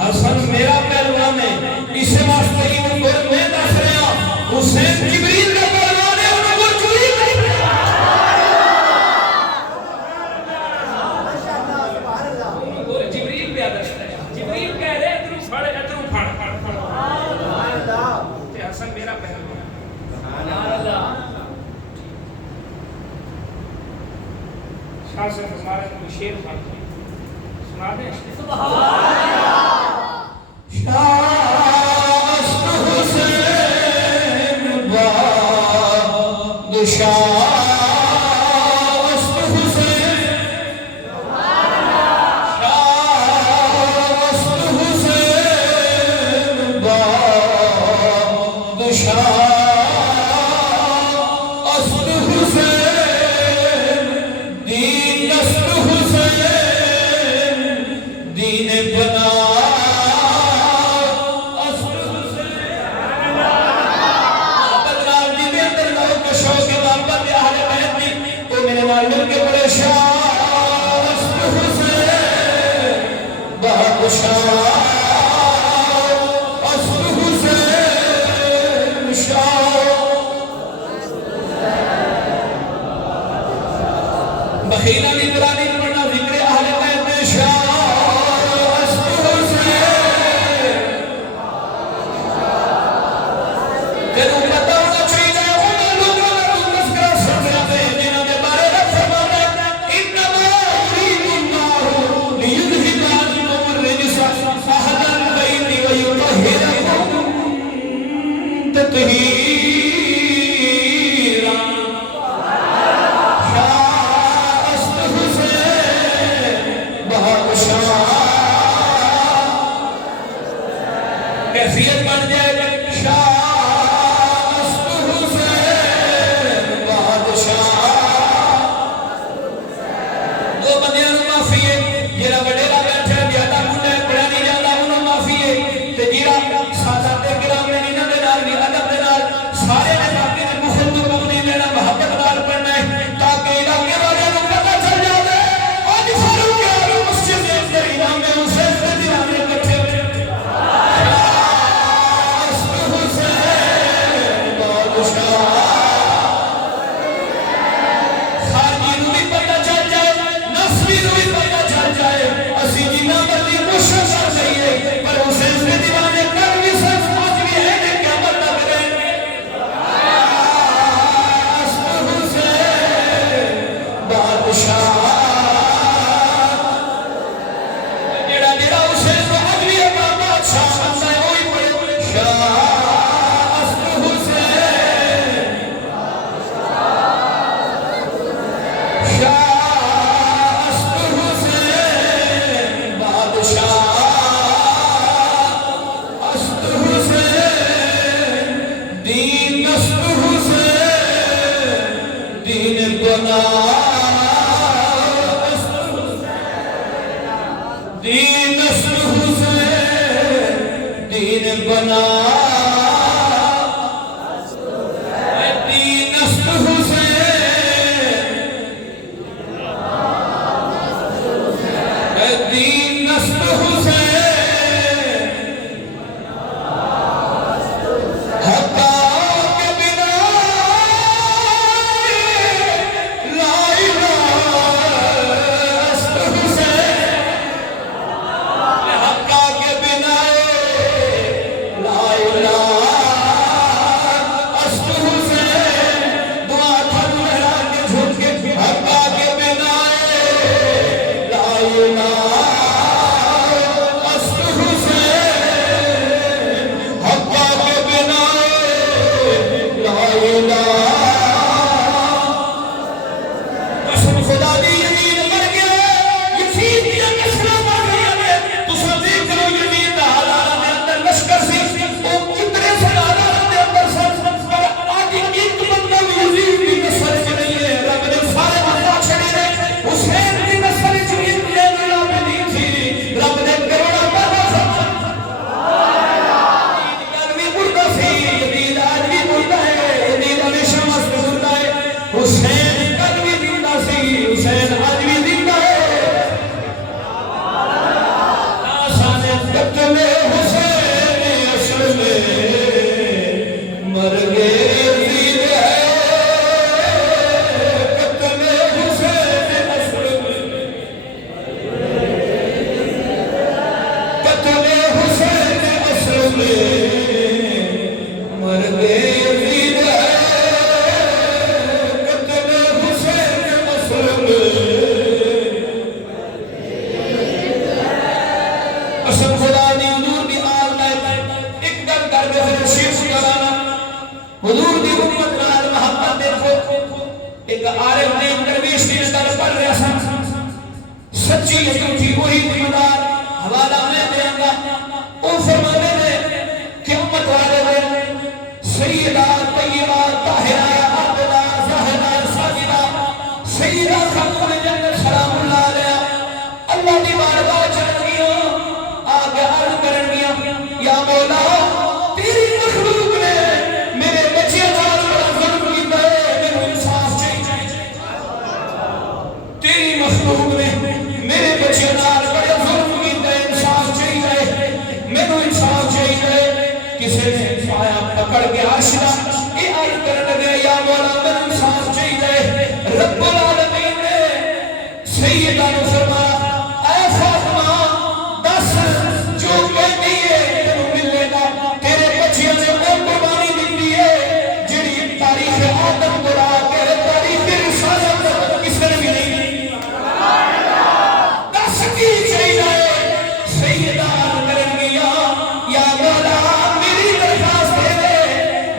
حسن میرا پہلوان ہے اسے واسطے ہی وہ گرد میں دس رہے ہیں حسین جبریل کا پہلوان ہے انہوں کو چوری نہیں جبریل بھی آدھر ہے جبریل کہہ رہے ادھروں پھاڑے ادھروں پھاڑے حسن میرا پہلوان شاہ سے ہمارے کو شیر پڑھتے سنا دیں سبحان اللہ شاست حسین بادشاہ شوق نال مل کے بڑے بخیلا نہیں برانی پڑھنا ذکر اہل بیت شاہ جنہوں پتہ ہونا چاہیے انہوں لوگوں نے تو مسکرہ سمجھا دے جنہوں نے بارے رب فرمانا انما یرید اللہ لیذہب عنکم الرجس اہل البیت ویطہرکم تطہیرا کیفیت بن جائے گا شاہ حسین بادشاہ دو بندیاں نو معافی ہے جیڑا وڈیرا بیٹھا ہے زیادہ منڈا ہے پڑھا نہیں جاتا انہوں معافی ہے تے جیڑا سادات کرام نے انہاں دے نال بھی ادب دے نال سارے نے باقی نے بخل تو کم نہیں لینا محبت نال پڑھنا ہے تاکہ علاقے والے نو پتہ چل جائے اج فاروق اعظم مسجد دے اندر امام حسین دے دیوانے بیٹھے ہوئے خارجی نو بھی پتہ چل جائے نصبی نو بھی پتہ چل جائے اسی جنہ مرضی مشرق کر سکیے پر حسین سے دیوانے کر بھی سچ آج بھی ہے کہ کیا مطلب ہے حسین بادشاہ جڑا جڑا حسین کو آج بھی اپنا بادشاہ سمجھا ہے وہی پڑے شاہ سچی جھوٹی وہی دیندار حوالہ میں دیں گا او فرمانے میں قیامت والے دن سیدہ طیبہ طاہرہ عابدہ زاہدہ ساجدہ سیدہ خاتون جنت سلام اللہ علیہ اللہ دی بارگاہ چل گیا آگے عرض کرن گیا یا مولا تیری مخلوق نے میرے بچے نال بڑا ظلم کیتا ہے میرے انصاف چاہیے عرش دا اے عرض کرن لگا یا مولا مینوں انصاف چاہیے رب العالمین نے سیدہ نو فرمایا اے فاطمہ دس جو کہنی ہے تینوں ملے گا تیرے بچیاں نے وہ قربانی دتی ہے جڑی تاریخ آدم تو لا کے تاریخ رسالت تک کسی نے بھی نہیں دس کی چاہیے سیدہ کرن گیا یا مولا میری درخواست ہے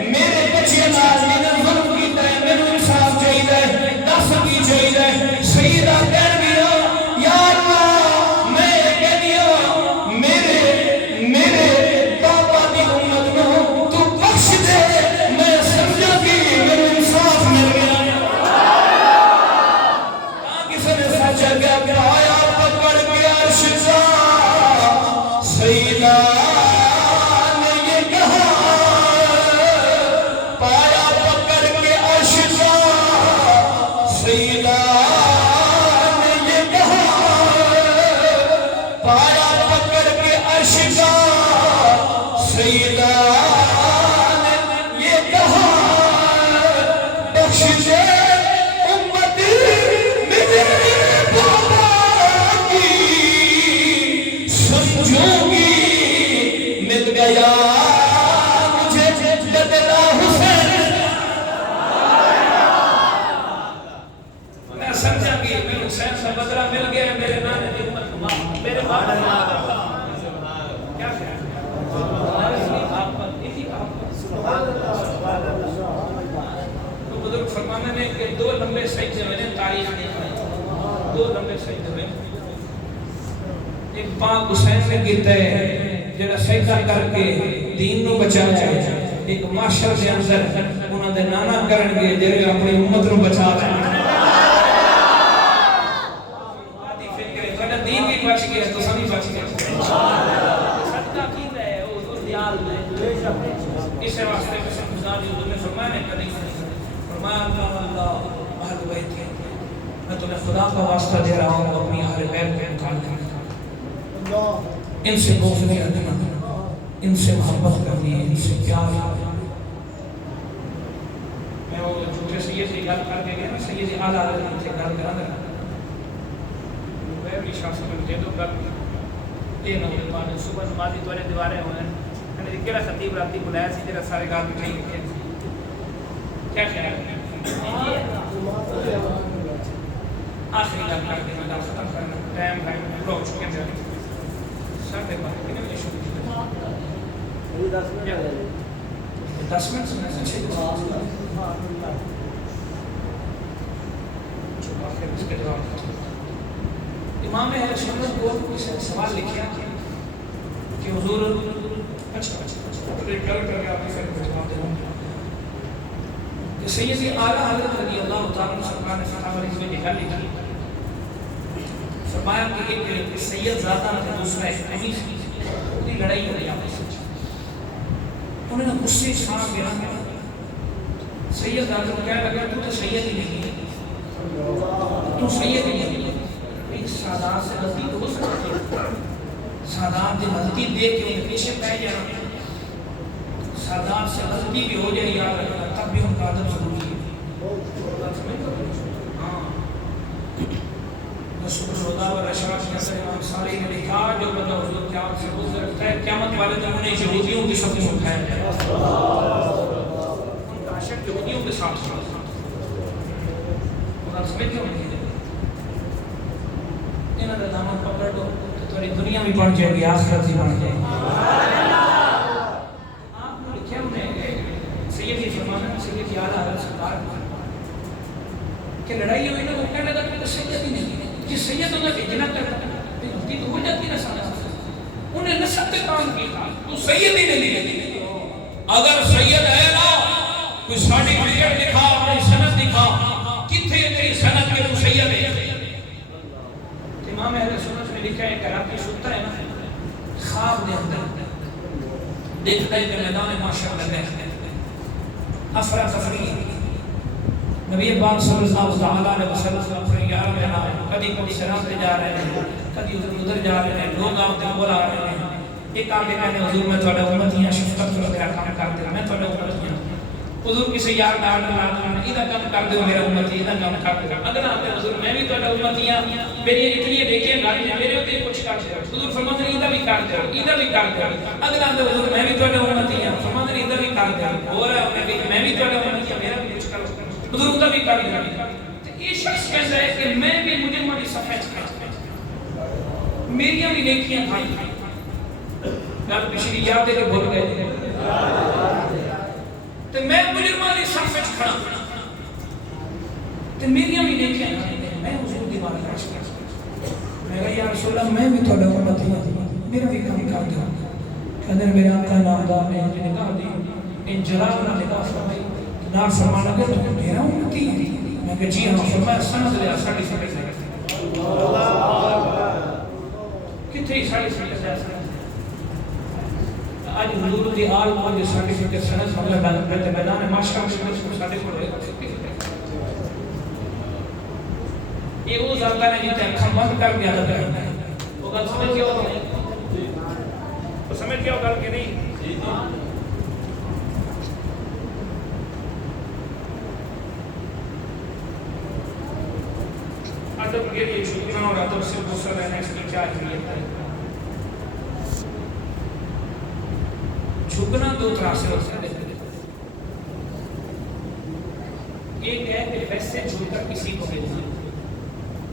میرے بچیاں نال میں ظلم کیتا ہے مینوں انصاف چاہیے دس کی چاہیے سیدہ کہن گیا یا اللہ میں کہنیا میرے بابا دی امت نو تو بخش دے میں سمجھا کہ میرے انصاف مل گیا کسی نے سچ گیا پایا پکڑ کے عرش کا سیدہ نے یہ کہا پایا پکڑ کے عرش کا سیدہ نے یہ کہا پایا پکڑ کے عرش کا سیدہ نے یہ کہا بخش دے امت میرے بابا کی سمجھوں گی مل گیا مجھے بدلا حسین میں سمجھا کہ میرے حسین سے بدلہ مل گیا ہے میرے نانے کی امت کو معاف میرے بابا کیا خیال تو بزرگ فرمانے نے کہ دو لمبے سجدے میں نے تاریخ نہیں دو لمبے سجدے میں ایک پاک حسین نے کیتا ہے جڑا سجدہ کر کے دین نو بچایا ہے ایک معاشر دے اندر انہاں دے نانا کرن گے جڑے اپنی امت نو بچا رہے ہیں آدھی فکر ہے تہاڈا دین بھی بچ گیا تو سبھی بچ گئے صدقہ کیتا ہے او دیال میں اس واسطے میں سمجھدار حضور نے فرمایا نے کبھی فرمایا اللہ اہل بیت کے میں تمہیں خدا کا واسطہ دے رہا ہوں اپنی اہل بیت کو انکار کرنا ان سے بغض نہیں رکھنا ان سے محبت کرنی ہے ان سے پیار میں وہ جھوٹے سید کی گل کر کے گیا نا سید اعلیٰ حضرت سے گل کرا دے میں بھی شخص میں دے دو گل یہ نہ ہوئے بعد صبح نمازی توڑے دیوارے ہوئے میں نے کہا خطیب راتی بلایا سی تیرا سارے گال بٹھائی لکھے کیا خیال ہے آخری گل کر کے میں گل ختم کرنا ٹائم ہے پورا ہو چکے ہیں ساڑھے بارے کنے بجے شروع کیا 10 منٹ سنے سے چھے چھوڑا پھر اس کے جواب امام اہل سنت کو کسی سوال لکھیا کہ حضور اچھا ایک گل کر کے آپ نے پھر جواب دے ہوں کہ سیدی اعلیٰ حضرت رضی اللہ تعالیٰ سرکار نے فتح والی اس میں لکھا لکھی فرمایا کہ ایک سید زادہ تھا دوسرا ایک نہیں سی انہی لڑائی ہو رہی آپس انہوں نے غصے چھاں گیا سید زادہ کو کہنے لگا تو سید ہی نہیں تو سید ہی نہیں ایک سادات سے غلطی تو ہو سکتی ہے سادات سے غلطی دیکھ کے انہیں پیچھے پہ جانا سادات سے غلطی بھی ہو جائے یاد رکھنا تب بھی ان کا عدم ضروری ہے رسول خدا و رشاش کے اندر امام صالح نے لکھا جو بندہ حضور قیامت سے گزر رکھتا ہے قیامت والے دن انہیں یہودیوں کی سب سے اٹھایا جائے ان کا عشق یہودیوں کے ساتھ انہاں سمجھ کیوں نہیں دے انہاں کا دامن پکڑ دو تو تھوڑی دنیا بھی بڑھ جائے گی آخرت بھی بڑھ جائے گی آپ نے لکھے انہیں سیدی فرمانا سیدی اعلیٰ حضرت سرکار کہ لڑائی ہوئی نا وہ کہنے لگا کہ سید ہی نہیں کہ سید انہیں بھیجنا کرتا ہے غلطی تو ہو جاتی نا سارا انہیں نسب پہ کام کیا تو سید ہی نہیں اگر سید ہے نا کوئی سرٹیفکیٹ دکھا اپنی سند دکھا کتنے تیری سند کے تو سید ہے امام اہل سنت نے لکھا ہے کہ رات سوتا ہے نا خواب دے اندر دیکھتا ہے کہ میدان معاشر میں بیٹھتے افراتفری نبی پاک صلی اللہ علیہ وسلم اپنے یار میں آئے کبھی کبھی سلام پہ جا رہے ہیں کبھی ادھر جا رہے ہیں لوگ آپ دن بولا رہے ہیں ایک آگے کہنے حضور میں تھوڑا امتیاں شفقت کرو گیا کام کرتے ہیں میں تھوڑا امتیاں حضور کسی یار دار نال ایدا کام کر دیو میرا امتی ایدا کام کر دیو اگلا آتے حضور میں بھی تہاڈا امتی ہاں میری اتنی دیکھیں گل نے میرے تے کچھ کر دیو حضور فرماتے ایدا بھی کر دیو ایدا بھی کر دیو اگلا آتے حضور میں بھی تہاڈا امتی ہاں فرماتے ایدا بھی کر دیو اور میں بھی تہاڈا امتی ہاں میرا بھی کچھ کرو حضور اوندا بھی کر دیو تے یہ شخص کہندا ہے کہ میں بھی مجرماں دی صف وچ کھڑا میریاں بھی نیکیاں کھائی گل پچھلی یاد ہے کہ بھول گئے تے میں مجرماں دی صف وچ کھڑا تے میریاں بھی نیکیاں کھائی میں حضور دی بارگاہ وچ کھڑا میں کہا یا رسول اللہ میں بھی تہاڈا امتی ہاں میرا بھی کام کر دیو کہندے میرے آقا نامدار نے نکاح دی ان جلال نال نکاح فرمائی نال فرمان لگا تو میرا امتی ہے میں کہ جی ہاں فرمایا سند لیا سرٹیفکیٹ لے کتھے سرٹیفکیٹ لیا آج حضور دی آل مول دی سرٹیفکیٹ سند مطلب بلتے میدان معاشرہ میں سارے کو لے یہ وہ ذاتہ نے جیتے اکھا بند کر دیا تھا وہ گل سمجھ کیا ہوتا ہے وہ سمجھ کیا ہوتا کہ نہیں ادب کے لیے جھکنا اور ادب سے غصہ رہنا اس کی کیا اہمیت ہے جھکنا دو طرح سے ہوتا ہے ایک ہے کہ ویسے جھک کر کسی کو ملنا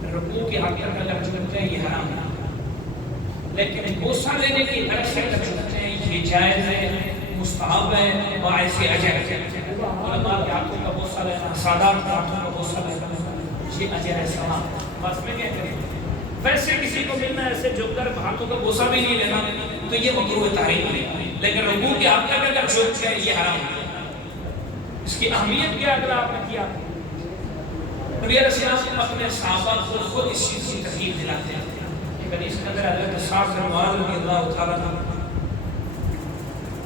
رکوع کی حقیقت اگر جھکتے ہیں یہ حرام ہے لیکن غصہ لینے کی غرض سے اگر جھکتے ہیں یہ جائز ہے مستحب ہے باعث اجر ہے علماء کے ہاتھوں کا غصہ لینا سادات کے ہاتھوں کا غصہ لینا یہ اجر ہے ثواب بس میں کیا کریں ویسے کسی کو ملنا ایسے جھک کر ہاتھوں کا غصہ بھی نہیں لینا تو یہ مکروہ تحریم ہے لیکن رکوع کی حقیقت اگر جھکتے ہیں یہ حرام ہے اس کی اہمیت کیا اگر آپ نے کیا نبی علیہ السلام اپنے صحابہ کو خود اس چیز کی ترغیب دلاتے ہیں کہ حدیث کے اندر حضرت سعد بن معاذ رضی اللہ تعالیٰ عنہ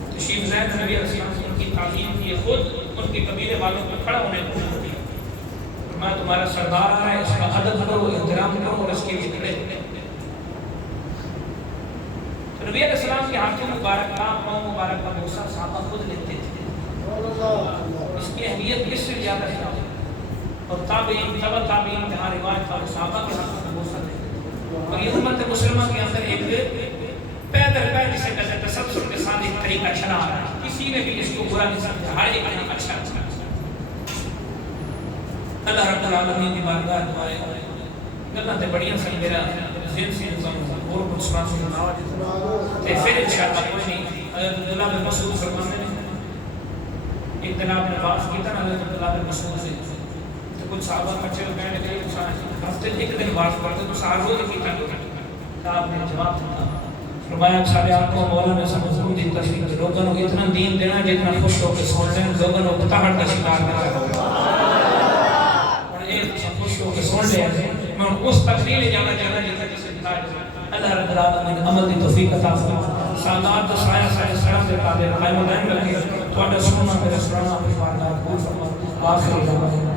تشریف لائے نبی علیہ السلام سے ان کی تعلیم کی خود ان کے قبیلے والوں کو کھڑا ہونے کو ہوتی ہے میں تمہارا سردار آ رہا ہے اس کا ادب کرو احترام کرو اور اس کے لیے کھڑے تو نبی علیہ السلام کے ہاتھوں مبارک کا پاؤں مبارک کا بوسہ صحابہ خود لیتے تھے اس کی اہمیت کس سے زیادہ ہے اور تابعین تبع تابعین جہاں روایت کا صحابہ کے ہاتھوں کا بوسہ لیتے اور یہ امت مسلمہ کے اندر ایک پیدل پید جسے کہتے ہیں تسلسل کے ساتھ ایک طریقہ چلا آ رہا ہے کسی نے بھی اس کو برا نہیں سمجھا ہر ایک نے اچھا اچھا اللہ رب العالمین کی بارگاہ دعائیں گلاں تے بڑیاں سن میرا ذہن سے انسان اور کچھ سنا سنا تے پھر انشاءاللہ کوئی نہیں حضرت عبداللہ بن مسعود فرماتے ہیں ایک دن آپ نے بات کی تھا حضرت عبداللہ بن مسعود سے تو کچھ صحابہ بچے لوگ کہنے لگے ہفتے ایک دن بات کرتے تو سارے روز کی تھا آپ نے جواب دیا فرمایا سارے آپ کو مولا نے سمجھوں دی تشریح لوگوں کو اتنا دین دینا جتنا خوش ہو کے سن لیں لوگوں کو پتاہٹ کا شکار نہ کریں اور ایک خوش ہو کے سن لیں میں اس تقریر لے جانا چاہتا جتنا جسے بتایا اللہ رب العالمین عمل دی توفیق عطا فرمائے سادات و سایہ سایہ سلام دے قابل قائم و دائم رکھے تو سننا میرا سننا اپنی بارگاہ قبول فرما آخر دعوانا